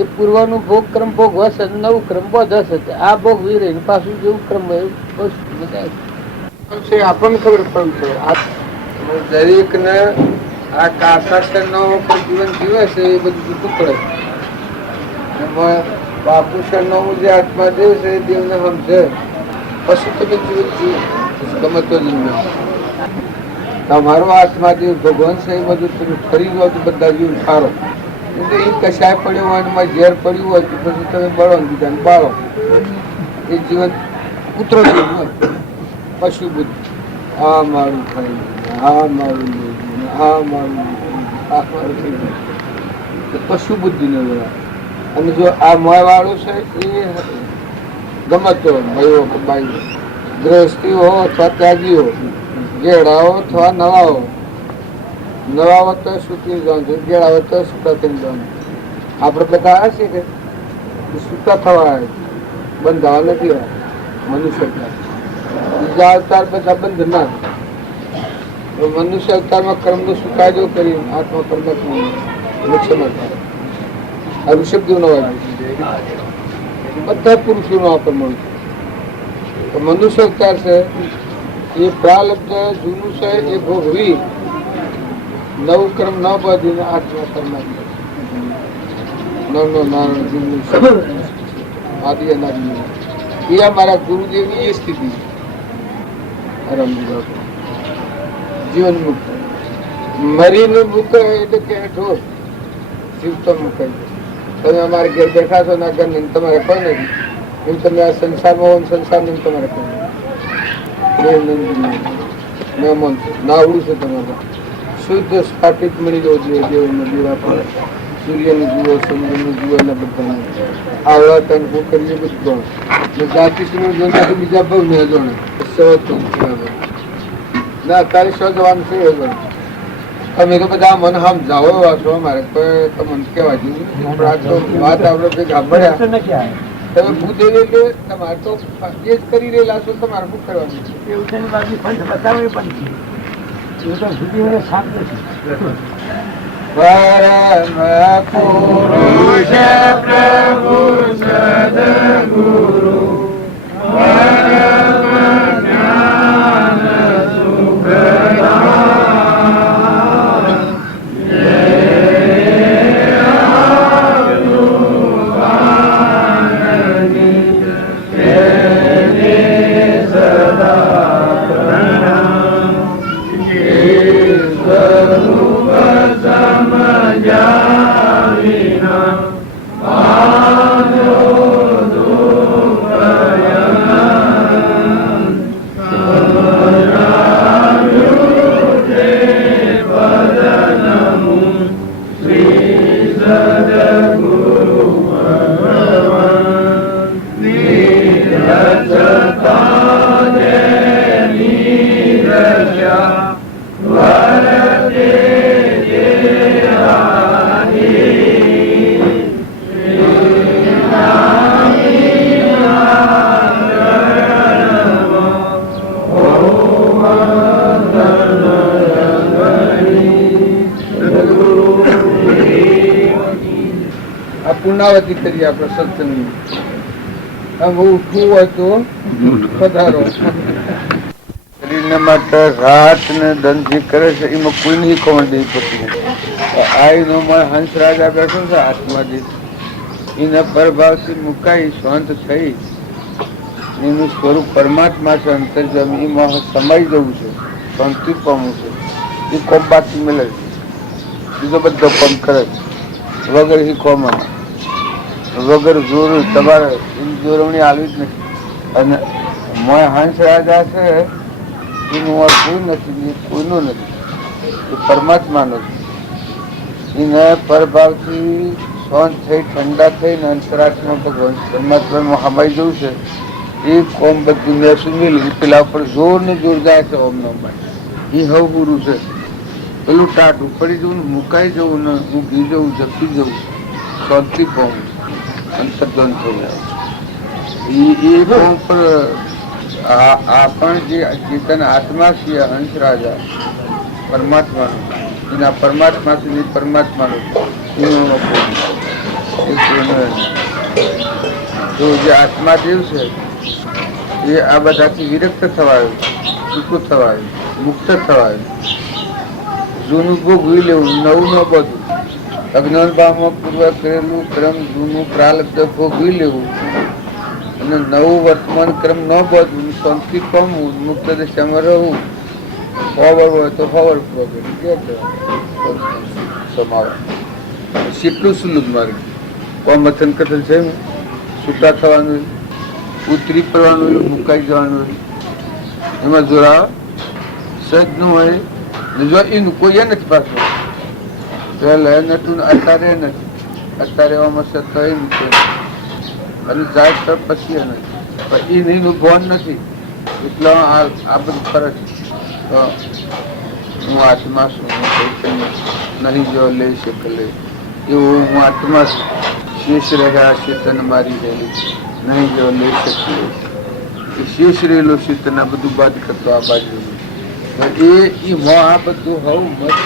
એ પૂર્વનું ભોગ કર્મ ભોગ હશે, નવું કર્મ બોધ હશે. આ ભોગ વીરે પાછું જેવું કર્મ હોય બધા આપણને ખબર પડે. દરેક ને આ કાકા નો જીવન જીવે છે એ બધું જૂઠું પડે. બાપુ નો જે આત્મા દેવ છે એ દેવને સમજે પછી તમે જીવન જીવો ગમે તો જીવ. તમારો આત્મા દેવ ભગવાન છે એ બધું તમે ફરી જાઓ તો બધા જીવ સારો. એ કશાય પડ્યો હોય એમાં ઝેર પડ્યું હોય તો પછી તમે બળો બીજાને બાળો. એ જીવન પુત્ર જેવું હોય. પશુ બુદ્ધિ આ મારું ખાઈ, આ મારું આ મારું આ મારું થઈ ગયું પશુ બુદ્ધિ ને બધા. અને જો આ મોય વાળું છે એ ગમતો ભાઈઓ કે બાઈઓ, ગૃહસ્થી હો અથવા ત્યાગી હો, ગેડા હો અથવા નવા હો. નવા હો તો સુખી જવાનું છે, ગેડા હો તો સુતા થઈ જવાનું. આપણે બધા આ છે કે સુતા થવા બંધાવા નથી મનુષ્ય. બીજા અવતાર બધા બંધ ના. મનુષ્ય અવતારમાં કર્મનો સુકાયદો કરી આત્મા પરમાત્મા આ ઋષભદેવ નો બધા પુરુષો નો આપણને મનુષ્ય અવતાર છે એ પ્રાલબ્ધ જૂનું છે એ ભોગવી નવું કર્મ ન બાંધીને આત્મા પરમાત્મા નવ નારાયણ જૂનું આદિ અનાદિ એ અમારા ગુરુદેવની એ સ્થિતિ જીવન મુક્ત. મરીને મુક્ત એટલે કે હેઠો જીવતો મુકાઈ. તમે અમારે ઘેર બેઠા છો ના ઘર ને તમારે કોઈ નથી એવું. તમે આ સંસારમાં હો સંસાર ને તમારે કોઈ મહેમાન છે ના આવડું છે. તમારે શુદ્ધ સ્થાપિત મળી જવું જોઈએ. દેવનો દીવા પડે, સૂર્યનું જુઓ, ચંદ્રનું જુઓ, એના બધા આવડા તન હું કરીએ બધું જાતિ જોડે બીજા ભાવ ને જોડે ના અત્યારે શું જવાનું છે. તમે તો બધા મન હમ જાઓ એવા છો. અમારે તમને કેવા જેવું વાત આપડે ભેગા મળ્યા. તમે ભૂદેવ એટલે તમારે તો એ જ કરી રહેલા છો. તમારે શું કરવાનું પ્રભુ સદગુરુ પૂર્ણાવતી કરી આપણે સત્સંગની. હવે ઉઠવું હોય તો પધારો. શરીરના માટે રાત ને ધન જે કરે છે એમાં કોઈની ખબર નહીં પડતી. આઈનો હંસ રાજા બેઠો છે આત્માજી, એના પ્રભાવથી મુકાઈ શાંત થઈ એનું સ્વરૂપ પરમાત્મા છે, અંતર્જામી એમાં સમાઈ જવું છે, શાંતિ પામવું છે. એ કોમ બાકી મળે છે, બીજો બધો કોમ કરે વગર એ કોમ વગર જોર તમારે એની જોરવણી આવી જ નથી. અને હંસ રાજા છે એનું અર્થ કોઈ નથી, એ કોઈનું નથી, એ પરમાત્માનો છે. એને પરભાવથી શાંત થઈ ઠંડા થઈને અંતરાત્મા ભગવાન પરમાત્મામાં હમાઈ જવું છે. એ કોમ બધું મેં સુમેલી પેલા ઉપર જોર ને જોર જાય છે ઓમ નો માટે. એ હવ ગુરુ છે. પેલું ટાટું પડી જવું ને મુકાઈ જવું ને ઊંઘી જવું, જપી જવું, શાંતિ પામવું, અંતર્ધન થવું. એ કોમ પર આપણ જે ચેતન આત્મા છીએ હંસ રાજા પરમાત્માનો, એના પરમાત્મા છે પરમાત્માનો તો જે આત્માદેવ છે એ આ બધાથી વિરક્ત થવાયું, સુખું થવાયું, મુક્ત થવાયું. જૂનું ભોગવી લેવું, નવું ન બધું. અજ્ઞાન ભાવમાં પૂર્વ કરેલું ક્રમ જૂનું પ્રાલબ્ધ ભોગવી લેવું અને નવું વર્તમાન ક્રમ ન બધું, શાંતિ પામવું, મુક્ત દશામાં રહેવું. ફોરવર્ડ હોય તો ફોરવર્ડ સમાવે કેટલું સુલભ માર્ગ. કોમ મથન કથન છે, છૂટા થવાનું, ઉતરી પડવાનું, મુકાઈ જવાનું, એમાં જોડા સજ નું હોય. જો એનું કોઈ નથી પાછું પહેલા નતું અત્યારે નથી, અત્યારે એવામાં સત્ય નથી અને જાય તો પછી નથી, એનું ભાન નથી. એટલે આ બધું ફરક હું આત્મા છું, નહીં જો લઈ શકે લે એવું હું આત્મા છું. શેષ રહ્યા ચેતન મારી રહેલી નહીં જો લઈ શકે શેષ રહેલો ચેતન આ બધું બાદ કરતો આ બાજુ એ આ બધું હવું મત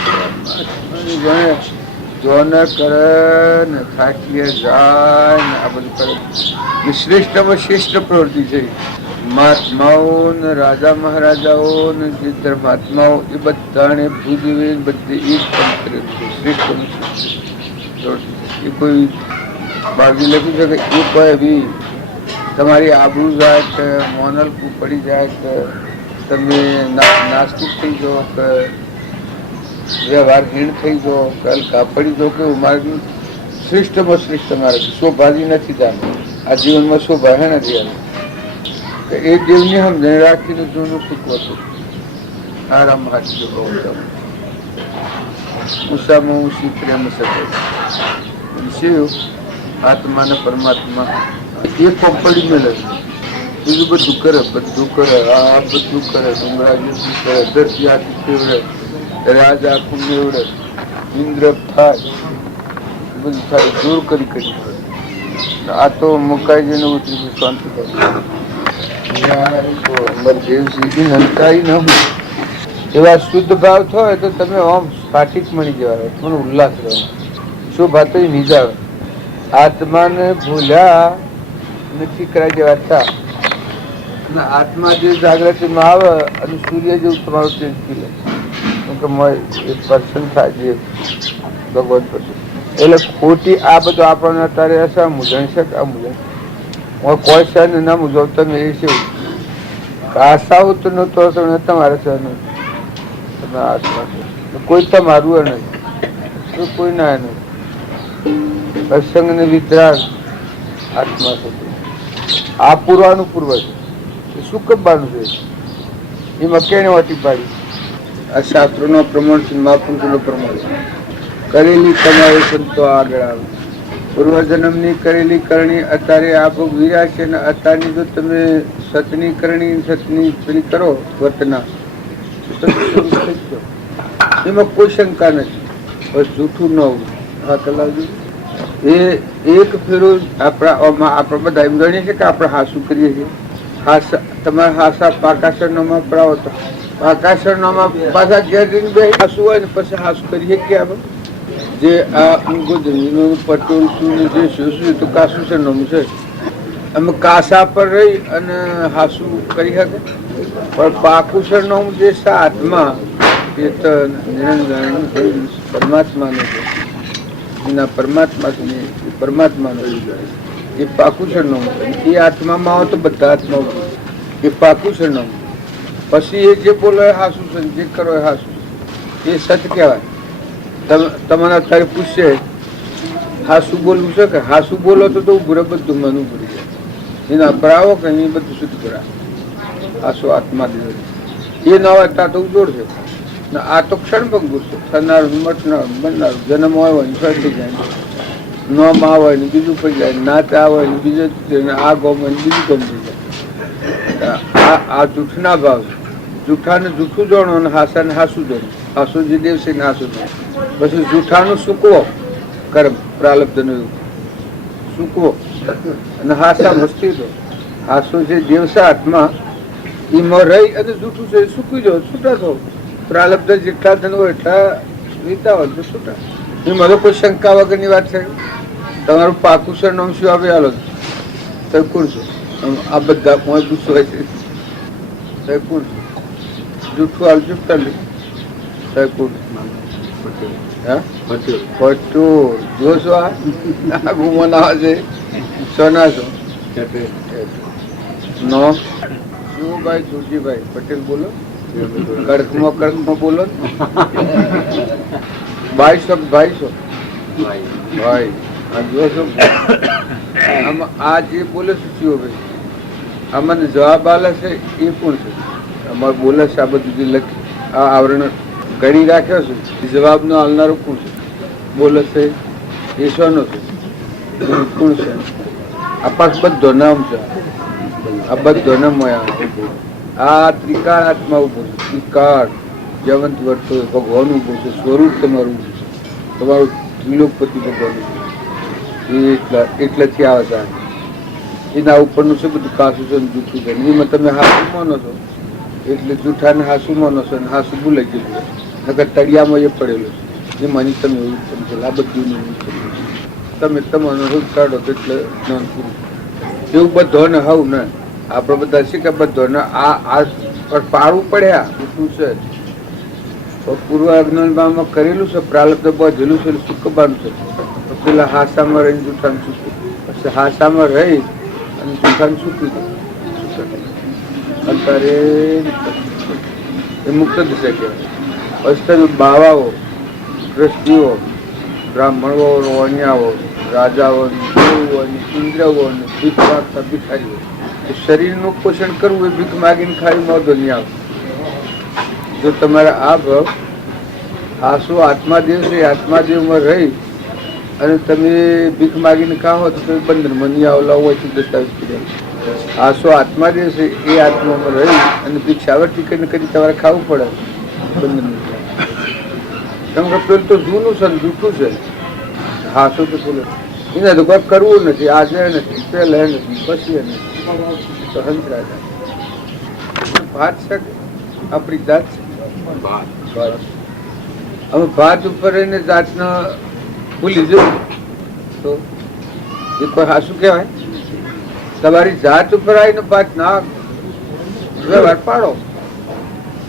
જો ન કરે ને થાકીએ જાય ને આ બધું કરે. શ્રેષ્ઠમાં શ્રેષ્ઠ પ્રવૃત્તિ છે. મહાત્માઓ ને રાજા મહારાજાઓ ને જે ધર્માત્માઓ એ બધાને ભૂજવી બધી એક તંત્ર શ્રેષ્ઠ એ કોઈ બાજુ લખી શકે. એ કોઈ બી તમારી આબરૂ જાય કે મોનલકું પડી જાય કે તમે નાસ્તિક થઈ જાઓ કે વ્યવહારહીણ થઈ જાઓ કે હલકા પડી જાઓ કે માર્ગ શ્રેષ્ઠમાં શ્રેષ્ઠ માર્ગ શોભાજી નથી જાણવું. આ જીવનમાં શોભા હે નથી આવે એ દેવની સમજણ રાખીને જૂનું શીખવું હતું. આરામ હાથી ઉષામાં ઊંચી પ્રેમ શકે શિવ આત્મા ને પરમાત્મા એ પડી મળે. બીજું બધું કરે, બધું કરે, આ બધું કરે, ડુંગરાજી કરે, ધરતી આખી ફેવડે, રાજ આખું મેવડે, ઇન્દ્ર થાય, બધું થાય, દૂર કરી કરી. આ તો મુકાઈ જઈને ઉતરી શાંતિ કરે. એવા શુદ્ધ ભાવ થાય તો તમે આમ સ્ફાટિક મળી જવાય, પણ ઉલ્લાસ રહો. શું ભાતો નીજાવે આત્માને ભૂલ્યા નથી કરાય જેવા થયા. આત્મા જે જાગૃતિમાં આવે અને સૂર્ય જેવું તમારું તેજ પી લે કે પર્સન થાય જે ભગવાન પછી. એટલે ખોટી આ બધું આપણને અત્યારે હશે મૂંઝાઈ શકે. આ મૂંઝાઈ હું કોઈ સર ના મૂંઝાવ તમે એ છે આશાઓ તો નતો તમારે સર નહીં. તમે આત્મા કોઈ તમારું નહીં, કોઈ ના નહીં. પ્રસંગ ને વિતરાગ આત્મા થતું. આ પૂરવાનું પૂર્વ છે, શું કબવાનું છે એમાં કેને વાટી પાડી. આ શાસ્ત્રોનો પ્રમાણ છે, મહાપુરુષોનો પ્રમાણ છે. કરેલી તમારી સંતો આગળ આવે. પૂર્વજન્મની કરેલી કરણી અત્યારે આ ભોગ વીર્યા છે ને અત્યારની જો તમે સતની કરણી સતની પેલી કરો વર્તના એમાં કોઈ શંકા નથી. બસ જૂઠું ન હોવું. હા કલાવજી એ એક ફેરો આપણા બધા એમ ગણીએ છીએ કે આપણે હાસું કરીએ છીએ. તમારે હાસા પાકાશરનામાં પડાવો તો પાકાશરનામાં પાછા ઘેર બે હાસું હોય ને પછી હાસું કરીએ કે આપણે જે આ ઊંઘો જમીનો પટોળ શું જે શું તો કાસું છે નોમ છે અમે કાસા પર રહી અને હાસુ કરી શકે પણ પાકું સરનામું જે છે આત્મા એ તો નિરંજન પરમાત્માનું છે એના પરમાત્માનું એ પાકું સરનામું છે એ આત્મામાં આવે તો બધા આત્માઓ એ પાકું સરનામું પછી એ જે બોલો એ હાસુ છે જે કરો એ હાસુ એ સચ કહેવાય તમને અત્યારે પૂછશે હાસુ બોલવું છે કે હાસુ બોલો તો ઉભરે બધું મન ઉભરી જાય એના ભરાવો કે એ બધું શુદ્ધ કરાવે હાસુ આત્મા દીધો એ ન હોય ત્યાં તો ઉજોડશે આ તો ક્ષણભંગુર છે થનારું મટનારું બનનારું જન્મ હોય ને થઈ જાય ન માં હોય ને બીજું પડી જાય ના ચા હોય ને બીજું આ ગોમ હોય ને બીજું ગમ થઈ જાય આ જૂઠના ભાવ જૂઠાને જૂઠું જાણો અને હાસાને હાસું જાણો હાસુ જે દેવ છે ને હાસું જાણો પછી જૂઠાનું સૂકવો કર્મ પ્રાલબ્ધનો સૂકવો અને હાસા મસ્તી દો હાસુ જે દેવસા આત્મા એમાં રહી અને જૂઠું છે સૂકવી જાઓ છૂટા થો પ્રાલબ્ધ જેટલા ધન હોય એટલા રીતા હોય તો છૂટા એમાં તો કોઈ શંકા વગરની વાત છે તમારું પાકું સરનામ શું આવે હાલો તો કોણ છે આ બધા કોઈ ગુસ્સો હોય છે તો કોણ છે જૂઠું હાલ જૂઠા લે તો કોણ પટોળ જો છો આ ગુમના છે સોના છો નો શિવભાઈ જોજીભાઈ પટેલ બોલો કડકમાં બોલો ભાઈ જો છો આ જે બોલે છે શિવભાઈ આમાં જવાબ આલે છે એ કોણ છે અમારે બોલે છે આ બધું જે લખી આ આવરણ કરી રાખ્યો છે જવાબ નો આલનારો કોણ છે બોલે છે એ શોનો છે કોણ છે આ પાસ બધો નામ છે આ બધો નામ આ ત્રિકાળ આત્મા ઉભો છે ત્રિકાળ જવંત વર્તો ભગવાન ઉભો છે સ્વરૂપ તમારું તમારું ત્રિલોકપતિ ભગવાન એટલેથી આવે છે એના ઉપરનું છે બધું કાસું છે જૂઠું છે એમાં તમે હાસુ માનો છો એટલે જૂઠાને હાસુ માનો છો અને હાસુ ભૂલાઈ ગયેલું નકર તળિયામાં એ પડેલું છે એ માની તમે એવું સમજો આ બધું તમે તમારો રોજ કાઢો એટલે જ્ઞાન પૂરું એવું બધો ને હવ ને આપણે બધા શીખે બધો ને આ પાડવું પડ્યા શું છે પૂર્વ અજ્ઞાનમાં કરેલું છે પ્રાલબ્ધ બધેલું છે સુખબાનું છે પેલા હાસામાં રહીને જૂઠાને સૂકવું પછી હાસામાં રહી અને જૂઠાને સૂકવી દે અત્યારે એ મુક્ત દિશા કહેવાય પછી તમે બાવાઓ દ્રષ્ટિઓ બ્રાહ્મણો વણિયાઓ રાજાઓ દેવો ઇન્દ્રવો ભિખારીઓ શરીરનું પોષણ કરવું એ ભીખ માગીને ખાઈ મોદો નહીં આવે જો તમારા આ ભાવ હાસુ આત્માદેવ છે આત્માદેવમાં રહી અને તમે ભીખ માગીને ખાઓ તો તમે બંધનમાં નહીં આવેલા હોય તો દસ્તાવેજ કરી હાસુ આત્માદેવ છે એ આત્મામાં રહી અને ભિક્ષાવર્તી કરીને કરી તમારે ખાવું પડે બંધન કેમ કે પેલું તો જૂનું છે ને જૂઠું છે હાસુ તો બોલો એને તો કોઈ કરવું નથી આજે નથી પહેલા નથી પછી નથી તો હંસરાજા ભાત છે આપણી જાત છે હવે ભાત ઉપર એને જાતને ભૂલી જવું તો એ કોઈ હાસુ કહેવાય તમારી જાત ઉપર આવીને ભાત ના વ્યવહાર પાડો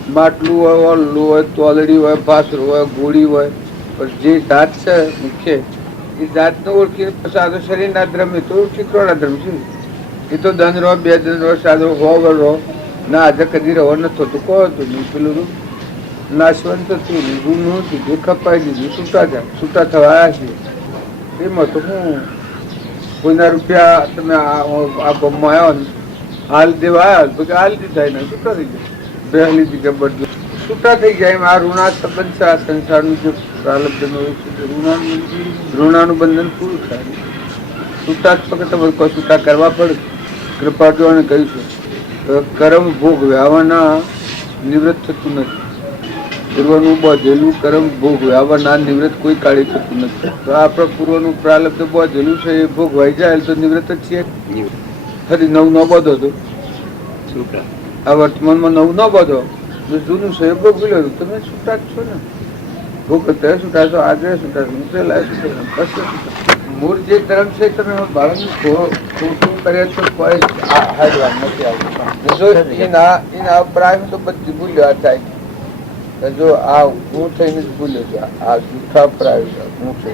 માટલું હોય ઓલું હોય તોલડી હોય પાસરું હોય ગોળી હોય પણ જે જાત છે મુખ્ય એ જાતને ઓળખીને સાદો શરીરના ધર્મ એ તો ચિત્રોના ધર્મ છે એ તો દન રહો બે દન રહો સાદો હોવર રહો ના આજે કદી રહો નતો તો કહો તો નહીં પેલું નાશવંત હતું નહીં રૂનું હતું જે ખપાઈ દીધું છૂટા થવા આવ્યા છે એમાં તો હું કોઈના રૂપિયા તમે આ ગમમાં આવ્યો ને હાલ દેવા આવ્યા તો કે હાલ દીધા એને છૂટા થઈ ગયા પહેલી જગ્યા બધું છૂટા થઈ ગયા એમ આ ઋણા સંબંધ છે આ સંસારનું જે પ્રાલબ્ધનું ઋણાનું બંધન પૂરું થાય છૂટા જ ફક્ત તમારે કોઈ છૂટા કરવા પડે કૃપાળુઓને કહ્યું છે કર્મ ભોગ વ્યાવાના નિવૃત્ત થતું નથી પૂર્વનું બધેલું કર્મ ભોગ વ્યાવાના નિવૃત્ત કોઈ કાળે થતું નથી તો આપણે પૂર્વનું પ્રાલબ્ધ બધેલું છે એ ભોગ વાઈ જાય તો નિવૃત્ત જ છીએ ફરી નવું ન બધો હતો આ વર્તમાનમાં નવું ન બધો જૂનું છે એ ભોગવી લો તમે છૂટા જ છો ને ભૂખ અત્યારે છૂટાશો, આજે છૂટાશો, પેલા છૂટાશો. મૂળ જે ધર્મ છે તમે બાળકને ખોટું કરે તો કોઈ હાડવા નથી આવતું. જો એના અભિપ્રાય તો બધી ભૂલ્યો થાય. જો આ હું થઈને જ ભૂલ્યો છે. આ જૂઠા અભિપ્રાય હું છે,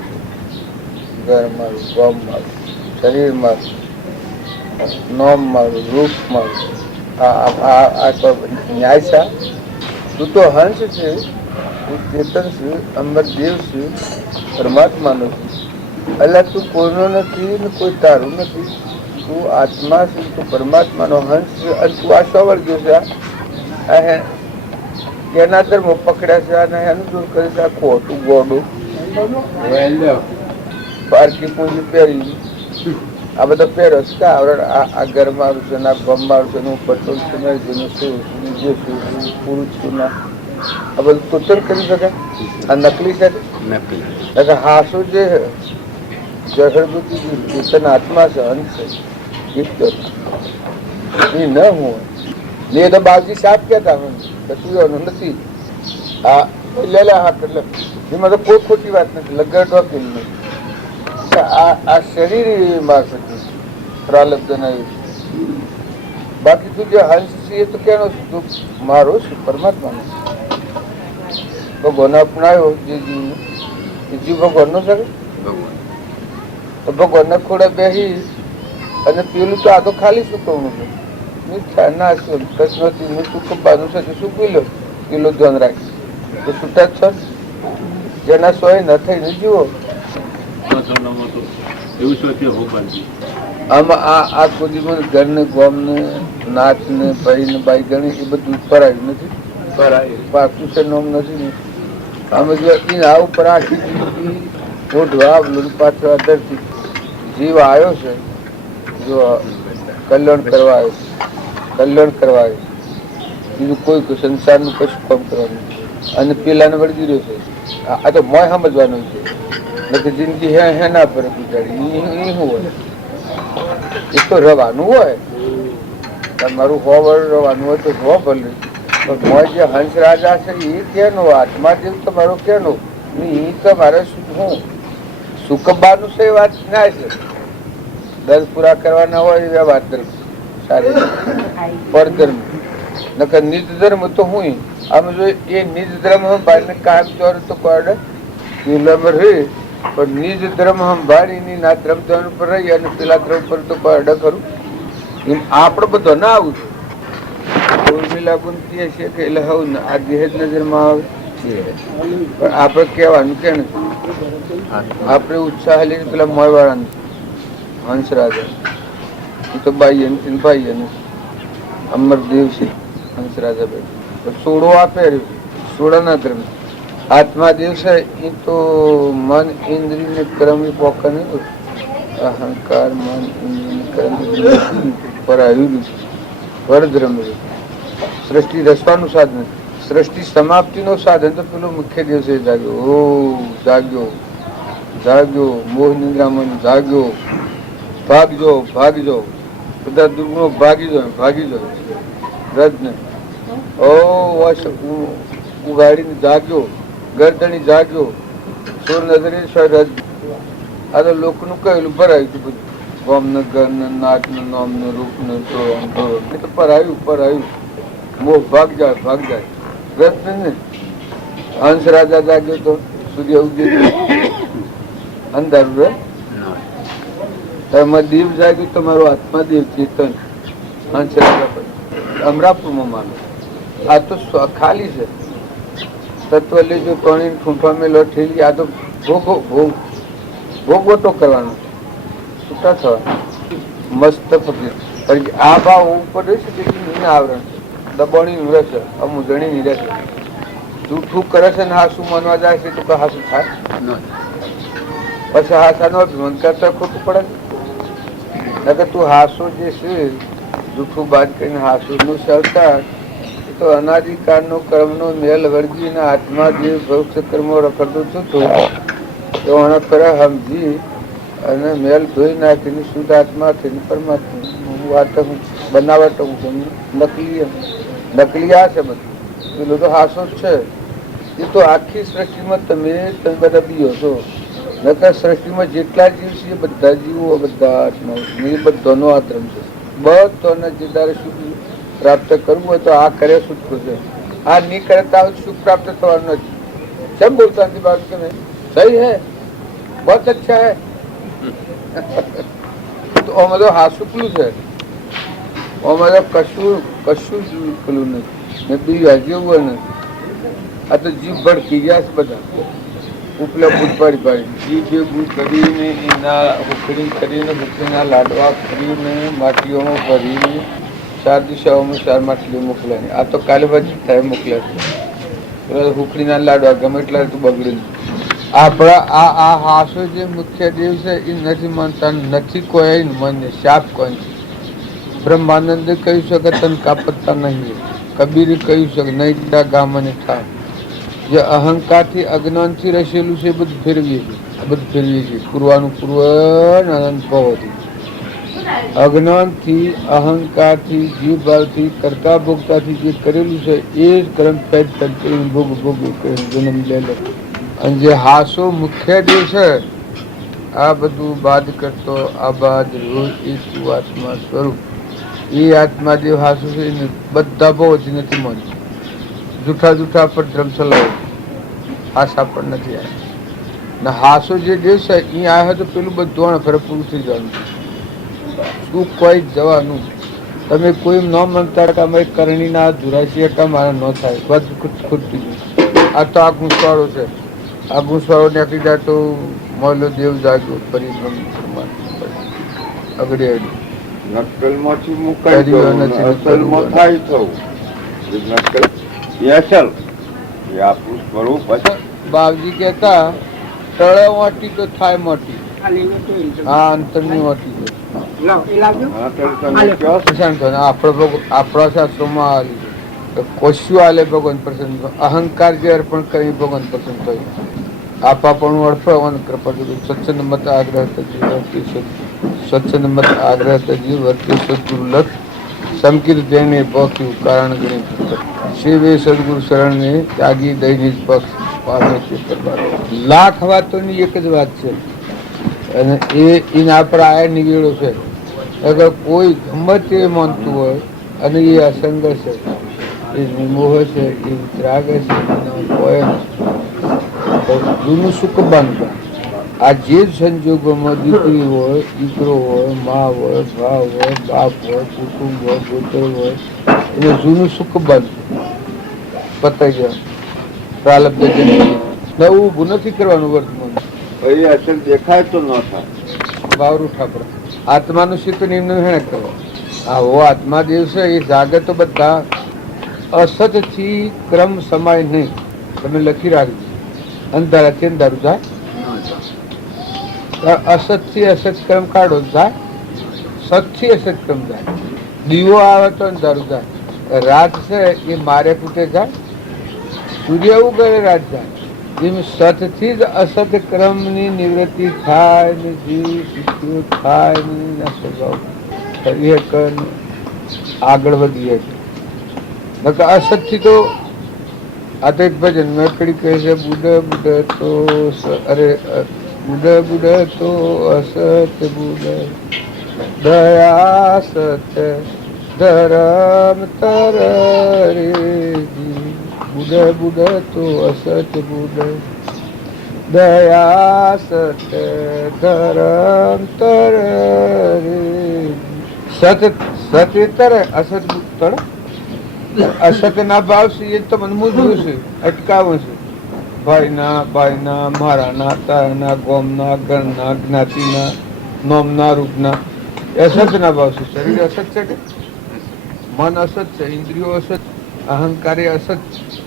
ઘર મારું, ગામ મારું, શરીર મારું, નોમ મારું, રૂપ મારું, આ ન્યાય છે. તું તો હંસ છે, તું ચેતન છે, અમરદેવ છે, પરમાત્માનો છે. એટલે તું કોઈનો નથી ને કોઈ તારું નથી. તું આત્મા છે, તું પરમાત્માનો હંસ છે. અને તું આ સવર ગયો છે, એના ધર્મો પકડ્યા છે અને એનું દૂર કરે છે. આ ખોટું ગોડું પારકી પૂંજી પહેરી આ બધા પહેરો છે. આ ઘર મારું છે, આ ગમ મારું છે, હું પટોલ છું, જે પુરુષ છું ના, આ બધું કુતર કરી શકે. આ નકલી છે. હાસુ જે જગરબુદ્ધિ ચેતન આત્મા છે, અંશ છે, એ ન હું એ તો બાવજી સાહેબ કહેતા કશું નથી. આ લેલા હાથ એટલે એમાં તો કોઈ ખોટી વાત નથી. લગાડવા કે નહીં. આ શરીર મારફત પ્રાલબ્ધ નહીં. બાકી તું જે હંસ છે એ તો કેનો છે? તું મારો છે, પરમાત્માનો. ભગવાન અપનાવ્યો જે જીવને, એ જીવ ભગવાનનો છે. તો ભગવાનના ખોડા બેસી અને પેલું તો આ તો ખાલી સુકવવાનું છે. મીઠા ના શું કસરતી મીઠું કબાનું છે તો શું પીલો કિલો ધ્યાન રાખી તો છૂટા જ છો. જેના સોય ન થઈને જીવો. આમાં આ કોદીમાં ઘરને ગોમને નાચને ભાઈને બાઈ ગણી એ બધું ભરાયું નથી. પાકું છે નોમ નથી. આમાં જો આ ઉપર આખી ઓઢવા પાછળ ધરતી જીવ આવ્યો છે. જો કલ્યાણ કરવા આવ્યો છે, કલ્યાણ કરવા આવ્યો. બીજું કોઈ સંસારનું કશું કામ કરવાનું અને પેલાને વળગી રહ્યો છે. આ તો મોય સમજવાનું છે. નથી જિંદગી હે ના પર ગુજારી શું હોય એ તો રવાનું હોય. તમારું રવાનું હોય તો રો ભલે. પણ મોય જે હંસ રાજા છે એ કેનો આત્મા જેવું તમારો કેનો એ તમારે શું સુકબાનું છે એ વાત ના છે. દસ પૂરા કરવાના હોય એવા વાત ધર્મ સારી પરધર્મ નકર નિજ ધર્મ તો હું આમ જો એ નિજ ધર્મ ભાઈને કામ ચોર તો કોડે નીલમર રે પણ નિજ ધર્મ સંભાળીની ના ધર્મ ધર્મ પર રહી અને પેલા ધર્મ પર તો અડે ખરું. એમ આપડે બધો ના આવું છે. ઉર્મિલા ગુંતી છે કે એટલે હવ ને આ દેહ જ નજરમાં આવે પણ આપડે કહેવાનું કે આપણે ઉત્સાહ લઈને પેલા મોયવાળા હંસ રાજા એ તો ભાઈ અમરદેવ છે. હંસ રાજા ભાઈ સોડો આપે સોડાના ધર્મ આત્મા દેવ છે એ તો મન ઇન્દ્રિય ને કર્મ પોકા નહીં. અહંકાર મન ઇન્દ્રિય કર્મ પર આવ્યું પરધર્મ સૃષ્ટિ રચવાનું સાધન, સૃષ્ટિ સમાપ્તિ નું સાધન તો પેલો મુખ્ય દિવસે જાગ્યો. ઓ જાગ્યો જાગ્યો મોહ નિદ્રામન જાગ્યો. ભાગજો ભાગજો બધા દુર્ગુણો ભાગી જાઓ રજને ઉગાડીને જાગ્યો ગરદણી જાગ્યો સોર નજરે રજ. આ તો લોકોનું કહેલું ભરાયું હતું બધું. ગોમને ઘરને નાચને નોમને રૂપને એ તો ભરાયું. મોહ ભાગ જાય રજને ને. હંસ રાજા જાગ્યો તો સૂર્ય ઉગે અંધારું રહે. એમાં દેવ જાગ્યું તમારો આત્મા દેવ ચેતન હંસ રાજા પર અમરાપુરમાં માનો. આ તો ખાલી છે. તત્વ લેજો પાણી ઠૂંઠા મેલો ઠેલી. આ તો ભોગવટો કરવાનો, છૂટા થવા મસ્ત ફકીર. આ ભાવ ઉપર રહેશે તેથી આવરણ દબાણી રહેશે, અમુદણી રહેશે. જૂઠું કરે છે ને હાસું માનવા જાય છે તો હાસું થાય પછી હાસાનો અભિમાન કરતા ખોટું પડે. નકર તું હાસો જે છે જૂઠું બાદ કરીને હાસુ નું સરકાર એ તો અનાદિકાળનો કર્મનો મેલ વળગીને આત્મા જે ભવિષ્ય કર્મો રખડતું થતું તો એને કરે સમજી અને મેલ ધોઈ નાખીને શુદ્ધ આત્મા થઈને પરમાત્મા બનાવટ નકલી આ છે બધું. પેલું તો હાસો જ છે. એ તો આખી સૃષ્ટિમાં તમે બધા બીજો છો. નકર સૃષ્ટિમાં જેટલા જીવ છે એ બધા જીવો, બધા આત્માઓ છે. એ બધાનો આ ધર્મ છે. બધાને જે દારે સુખ પ્રાપ્ત કરવું હોય તો આ કરે સુખ છે. આ નહીં કરે તો સુખ પ્રાપ્ત થવાનું નથી. કેમ બોલતા નથી બાત કે સહી હે, બહુત અચ્છા હે. તો આમાં તો હાસુકલું છે. આમાં તો કશું જ પેલું નથી, બીજું જેવું નથી. આ તો જીભ ભડકી ગયા છે બધા ઉપલા બૂટ પાડી પાડી જીભ બૂટ કરીને એના હુકડી કરીને હુકડીના લાડવા કરીને માટલીઓમાં ભરીને 4 દિશાઓમાં 4 માટલીઓ મોકલાય. આ તો કાલે પછી થાય મોકલાય હુકડીના લાડવા ગમે એટલા તું બગડે. આપણા આ હાસો જે મુખ્ય દેવ છે એ નથી માનતા, નથી કોઈ મને શાપ કોઈ. બ્રહ્માનંદે કહ્યું છે કે તન કાપતા નહીં, કબીરે કહ્યું છે કે નહીં ત્યાં ગામને થાય. જે અહંકારથી અજ્ઞાનથી રચેલું છે એ બધું ફેરવીએ છીએ. પૂરવાનું પૂર્વ અનુભવથી અજ્ઞાનથી અહંકારથી જીવ ભાવથી કરતા ભોગતાથી જે કરેલું છે એ જ કર્મ પેદ કરીને ભોગ કરીને જન્મ લે. અને જે હાસો મુખ્ય દેવ છે આ બધું બાદ કરતો આ બાદ રોજ એ તું આત્મા સ્વરૂપ એ આત્મા દેવ હાસો છે એને બધા બહુ જ નથી માનતું. જૂઠા પર ધર્મ ચલાવે, હાસા પર નથી આવ્યા. ને હાસો જે દેવ છે એ આવ્યો તો પેલું બધું ફરે પૂરું થઈ જવાનું. શું કોઈ જવાનું તમે કોઈ ન માનતા કે અમે કરણીના ધુરાશી કે મારા ન થાય બધું ખૂટતી ગયું. આ તો આ ગુંસવાળો છે. આ ગુંસવાળો નાખી જાય તો મોલો દેવ જાગ્યો ફરી અગડી અડી નકલમાંથી મુકાઈ જવું, અસલમાં થાય થવું. નકલ એ અસલ એ આપણું સ્વરૂપ અસલ. બાપજી કહેતા તળે મોટી તો થાય મોટી, આ અંતરની મોટી છે. આપણા શાસ્ત્રોમાં કોશ્યું આલે ભગવાન પ્રસન્ન, અહંકાર જે અર્પણ કરી ભગવાન પ્રસન્ન થયું. આપા પણ અર્પણ કૃપા સત્સંગ મત આગ્રહ સત્સંગ મત આગ્રહ તજી વર્તી સદગુરુ સમકીર દેને પક્યું કારણ ગણિત શિવે સદગુરુ શરણ ને ત્યાગી દૈનિ પક્ષ પામે છે. લાખ વાતોની એક જ વાત છે અને એ એના પર આયા નિવેડો છે. અગર કોઈ ગમે તે માનતું હોય અને એ અસંગ છે, એ નિમોહ છે, એ વિતરાગ છે, જૂનું સુખ બાંધતા. આ જે સંજોગોમાં દીકરી હોય, દીકરો હોય, મા હોય, ભાવ હોય, બાપ હોય, કુટુંબ હોય, ગોત્ર હોય, એને જૂનું સુખ બાંધતું પતાઈ જાય. પ્રાલબ્ધ જન્મ નવું ઊભું નથી કરવાનું. વર્તમાન એ અસલ દેખાય તો ન થાય. વાવરું ઠાપડા આત્માનું શીત નિર્ણય હેણે કરવા. આવો આત્મા દેવ છે એ જાગે તો બધા અસતથી ક્રમ સમાય નહીં. તમે લખી રાખજો. અંધારાથી અંધારું જાય, અસતથી અસત ક્રમ કાઢો જાય, સતથી અસત ક્રમ જાય. દીવો આવે તો અંધારું જાય. રાત છે એ મારે કૂટે જાય, સૂર્ય ઉગડે રાત જાય. જેમ સતથી જ અસત ક્રમની નિવૃત્તિ થાય ને જીવ શિષ્યો થાય ને સ્વભાવ ફરી આગળ વધીએ. અસતથી તો આ તો એક ભજન મેં કડી કહે છે બુડ તો અરે બુડ તો અસત બુડ દયા સત ધરમ તર રે બુડ તો અસત બુડ દયા સત ધરમ તર રે. સત તર અસત તર અસત ના ભાવ છે એ તો મને મૂજવું છે, અટકાવું છે. ભાઈના બાઈના મારાના તારના ગોમના ઘરના જ્ઞાતિના નોમના રૂપના અસત ના ભાવ છે. શરીર અસત છે કે મન અસત છે, ઇન્દ્રિયો અસત, અહંકાર એ અસત.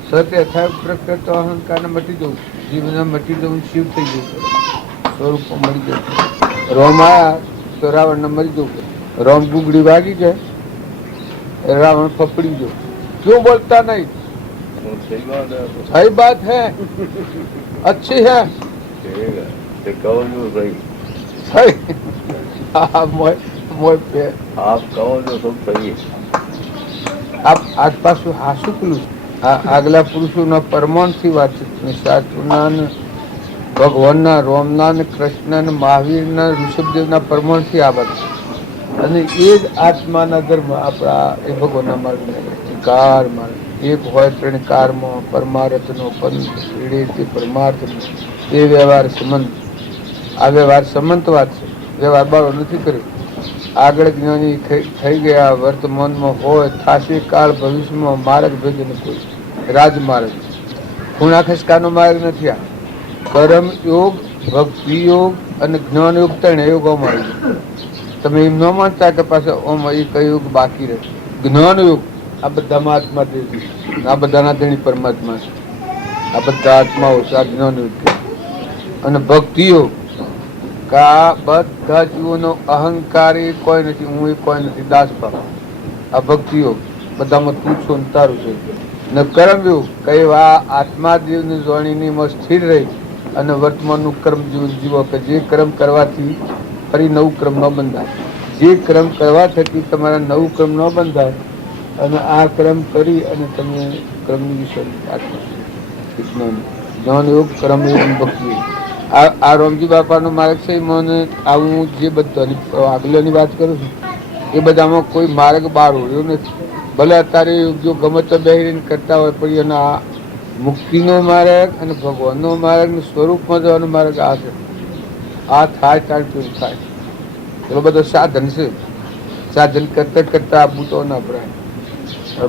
સત્ય થાય પ્રકૃત તો અહંકારને મટી જવું, જીવને મટી જવું, શિવ થઈ જવું, સ્વરૂપ મળી જવું. રોમ આયા તો રાવણને મરી જવું. રોમ ગુગડી વાગી જાય, रावण पकड़ी जो. क्यों बोलता नहीं? सही बात है, अच्छी है, सही. आप कहो जो सब सही है. आप आज पास हासुकलू આ આગલા પુરુષોના પરમાણથી વાતચીત ને સાચુના ને ભગવાનના રોમના ને કૃષ્ણ ને મહાવીરના ઋષભદેવના પરમાણથી આ વાત છે. અને એ જ આત્માના ધર્મ આપણા એ ભગવાનના માર્ગને કાર માર્ગ એક હોય ત્રણ કારમાં પરમાર્થનો પંથ પીડે તે પરમાર્થનો એ વ્યવહાર સંબંધ. આ વ્યવહાર સંબંધ વાત છે, વ્યવહાર બાળો નથી કર્યો. આગળ જ્ઞાની થઈ ગયા વર્તમાનમાં હોય થાશે કાળ ભવિષ્યમાં માર્ગ ભેદ કોઈ રાજમાર્ગ ખૂણા ખસકાનો માર્ગ નથી. આ કર્મ યોગ ભક્તિ યોગ અને જ્ઞાન યોગ ત્રણ યોગોમાં આવી ગયો. તમે એમ ન માનતા કે પાછા ઓમ એ કઈ યુગ બાકી રહે. જ્ઞાન યુગ આ બધામાં આત્મા દેવ છે, આ બધાના ધણી પરમાત્મા છે, આ બધા આત્માઓ છે, આ જ્ઞાન યુગ છે. અને ભક્તિ યોગ કે આ બધા જીવોનો અહંકાર એ કોઈ નથી, હું એ કોઈ નથી, દાસ ભાવ. આ ભક્તિ યોગ બધામાં તું છો ને તારું છે. ને કર્મ યોગ કઈ આ આત્મા દેવની જોણીની માં સ્થિર રહી અને વર્તમાનનું કર્મ જીવન જીવો કે જે કર્મ કરવાથી ફરી નવું ક્રમ ન બંધાય. જે ક્રમ કરવા થકી તમારા નવું ક્રમ ન બંધાય અને આ ક્રમ કરી અને તમે ક્રમની વિશે જ્ઞાન યોગ કર્મ યોગ ભક્તિ આ રોમજી બાપાનો માર્ગ છે. મને આવું જે બધાની આગળની વાત કરું છું એ બધામાં કોઈ માર્ગ બહાર હોયો નથી. ભલે અત્યારે જો ગમે તો બેહીને કરતા હોય પણ એના મુક્તિનો માર્ગ અને ભગવાનનો માર્ગ સ્વરૂપમાં જવાનો માર્ગ આ છે. આ થાય ત્યારે પૂરું થાય. એવો બધો સાધન છે. સાધન કરતા કરતા આ બૂટો ના ભરાય.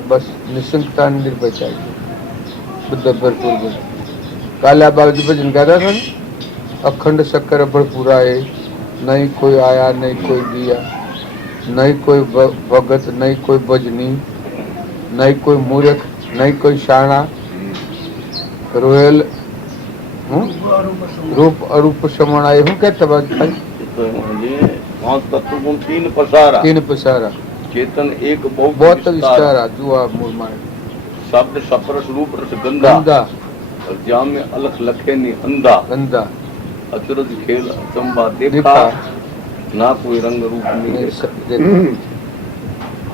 બસ નિશંકતા નિર્ભયતા બધા ભરપૂર બધું. કાલે આ બાજુ ભજન ગાતા હતા ને, અખંડ શક્કર ભરપૂરાએ નહીં કોઈ આયા નહીં કોઈ દિયા, નહીં કોઈ ભગત નહીં કોઈ ભજની, નહીં કોઈ મૂર્ખ નહીં કોઈ શાણા, રોયલ रूप अरूप समाना. ये શું कहता बात भाई? ये पांच तत्व गुण तीन पसारा चेतन एक बहुत विस्तारा. जुआ मूल मारे शब्द सपरस रूप रस गंदा और जाम में अलख लखे नी अंधा गंदा अचरज खेल अचंबा देखा ना कोई रंग रूप नहीं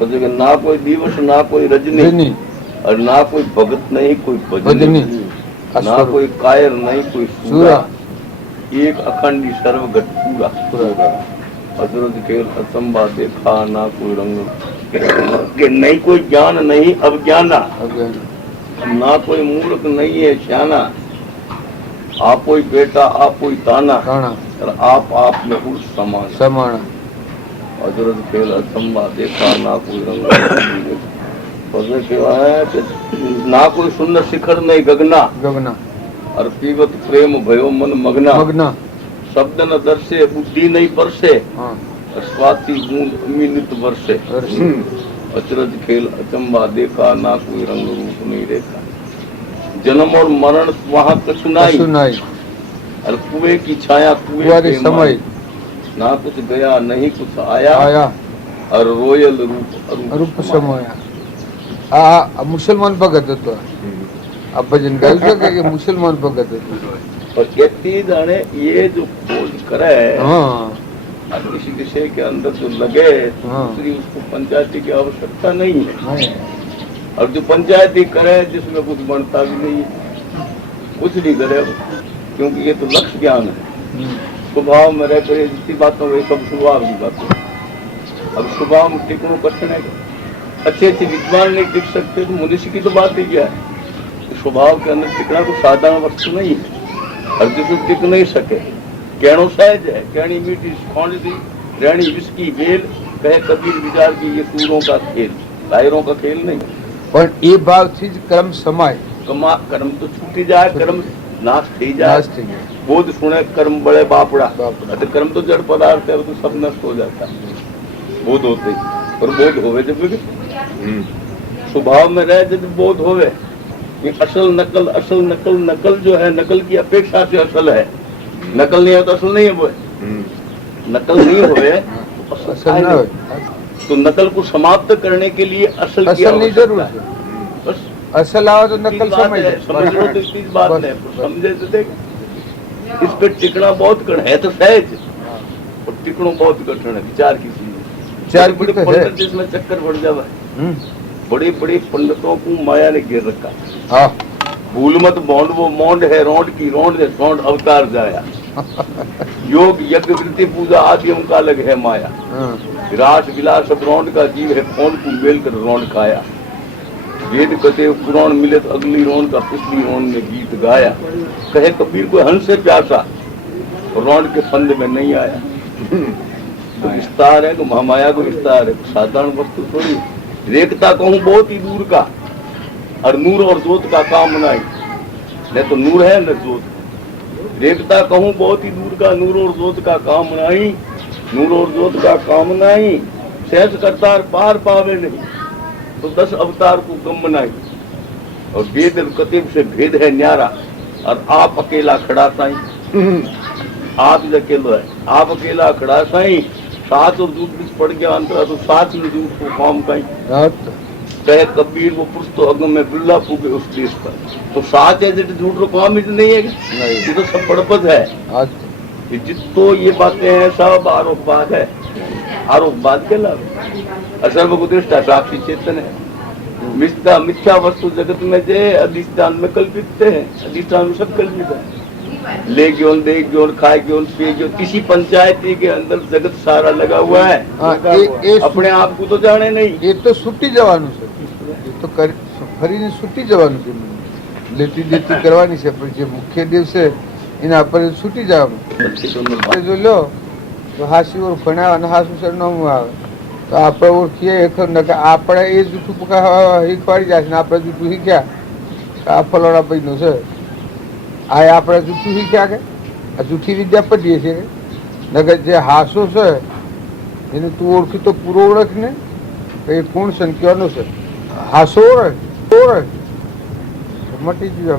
देखा, ना कोई दिवस ना कोई रजनी और ना कोई भगत नहीं कोई भजनी, ना कोई कायर नहीं कोई सूरा, एक अखंडी सर्वगत पूरा. अचरज खेल अचंबा देखा ना कोई रंग के नहीं कोई ज्ञान नहीं अज्ञाना, ना कोई मूर्ख नहीं है श्याना, आप कोई बेटा आप कोई ताना और आप में उस समाना. अचरज खेल अचंबा देखा ना कोई रंग ना कोई सुंदर शिखर नहीं गगना और पीवत प्रेम भयो मन मगना शब्द न दर्शे बुद्धि नहीं परसे स्वाति बूंद अमिनित वर्षे. अचरज खेल अचंबा देखा ना कोई रंग रूप नहीं देखा, जन्म और मरण वहाँ कुछ नहीं और कुएं की छाया कुएं के समय, ना कुछ गया नहीं कुछ आया और रोयल रूप समाया. આ મુસલમાન ભગત હતો. આ ભજન ગાયું છે કે મુસલમાન ભગત હતો. और कहती जाने ये जो खोज करे किसी विषय के अंदर जो लगे दूसरी उसको पंचायती की आवश्यकता नहीं है. और जो पंचायती करे जिसमें कुछ बनता भी नहीं है, कुछ नहीं करे, क्योंकि ये तो लक्ष्य ज्ञान है. स्वभाव में रहकर जितनी बातों में सब स्वभाव की बातें. अब स्वभाव में टिकनो कठिन है. अच्छे अच्छे विद्वान नहीं टिक सकते तो मनुष्य की तो बात ही क्या है. स्वभाव के अंदर टिकना तो साधारण वस्तु नहीं है. हर जिसको टिक नहीं सके. कहनो सहज है, कहनी मीठी खोंड दी रहनी विस्की बेल, कहे कबीर विचार की ये सूरों का खेल, कायरों का खेल नहीं. पर ये भाव थी कर्म समाय कर्म तो छूटी जाए, कर्म नाश थी जाए. बोध सुने कर्म बड़े बापड़ा. तो कर्म तो जड़ पदार्थ है, तो सब नष्ट हो जाता है बोध होते ही. और बोध होवे जब स्वभाव में रहे जब बोध होवे कि असल नकल नकल जो है नकल की अपेक्षा से असल है. नकल नहीं है तो असल नहीं है. वो नकल नहीं होवे तो असल ना हो. तो नकल को समाप्त करने के लिए असल की नहीं जरूरत है. बस असल आओ तो नकल समझ लो. तो इतनी बात है, समझे तो देख. इस पे टिकना बहुत कठिन है, तो सहज और टिकना बहुत कठिन है. विचार की चीज, विचार जिसमें चक्कर पड़ जावा बड़े बड़े पंडितों को माया ने घेर रखा। हाँ भूल मत मोंड, वो मोंड है रोंड की रोंड है सोंड अवतार जाया। योग यज्ञ वृत्ति पूजा आदि उनका अलग है माया। रास विलास सब रोंड का जीव है, फोन को मेल कर रोंड खाया। वेद कते पुराण मिले तो अगली रोंड का पिछली रोंड में गीत गाया। कहे कबीर को हंस से प्यासा, रोंड के फंद में नहीं आया। तो विस्तार है, तो महामाया को विस्तार है, साधारण वस्तु थोड़ी। रेखता कहूँ बहुत ही दूर का, और नूर और जोत का काम नहीं, न तो नूर है न जोत। रेखता कहूँ बहुत ही दूर का, नूर और जोत का काम नहीं, नूर और जोत का काम नहीं। सहज करतार पार पावे नहीं, तो 10 अवतार को गम नहीं। और वेद कतिब से भेद है न्यारा, और आप अकेला खड़ा साई। आप ही अकेला है, आप अकेला खड़ा साई। सात और दूध बीच पड़ गया अंतर, तो सात में दूध को काम कहीं। कहे कबीर वो पुरुष तो अगम में बिल्ला फूके उस देश पर। तो सात है झूठ रो काम ही नहीं है, ये तो सब बड़पद है। ये जितो ये बातें हैं सब आरोपवाद है। आरोपवाद के लाभ असर्व को दृष्टा साक्षी चेतन है। मिथ्या मिथ्या वस्तु जगत में जे अधिष्ठान में कल्पित है, अधिष्ठान में सब कल्पित है। ले ग्योन दे ग्योन खाए ग्योन पिए ग्योन, किसी पंचायती के अंदर जगत सारा लगा हुआ है। अपने आप को तो जाने नहीं। ये तो छूटी जवानु છે, એ તો ફરીને છૂટી જવાનું છે, લેતી દેતી કરવાની છે, પણ જે મુખ્ય દિવસે એના પર છૂટી જવાનું જો લો તો હાસી ઓર ભણા અને હાસુ સર નો આવે તો આપણે ઓળખીએ એ ખરું ને કે આપણે એ જૂઠું શીખવાડી જાય ને આપણે જૂઠું શીખ્યા આ ફલોડા ભાઈનું છે, આ આપણે જૂઠું શીખ્યા કે આ જૂઠી વિદ્યા પડીએ છે નગર જે હાસો છે એને તું ઓળખી તો પૂરો ઓળખ ને એ કોણ છે ને ક્યાંનો છે. હાસો ઓળખ મટી ગયું.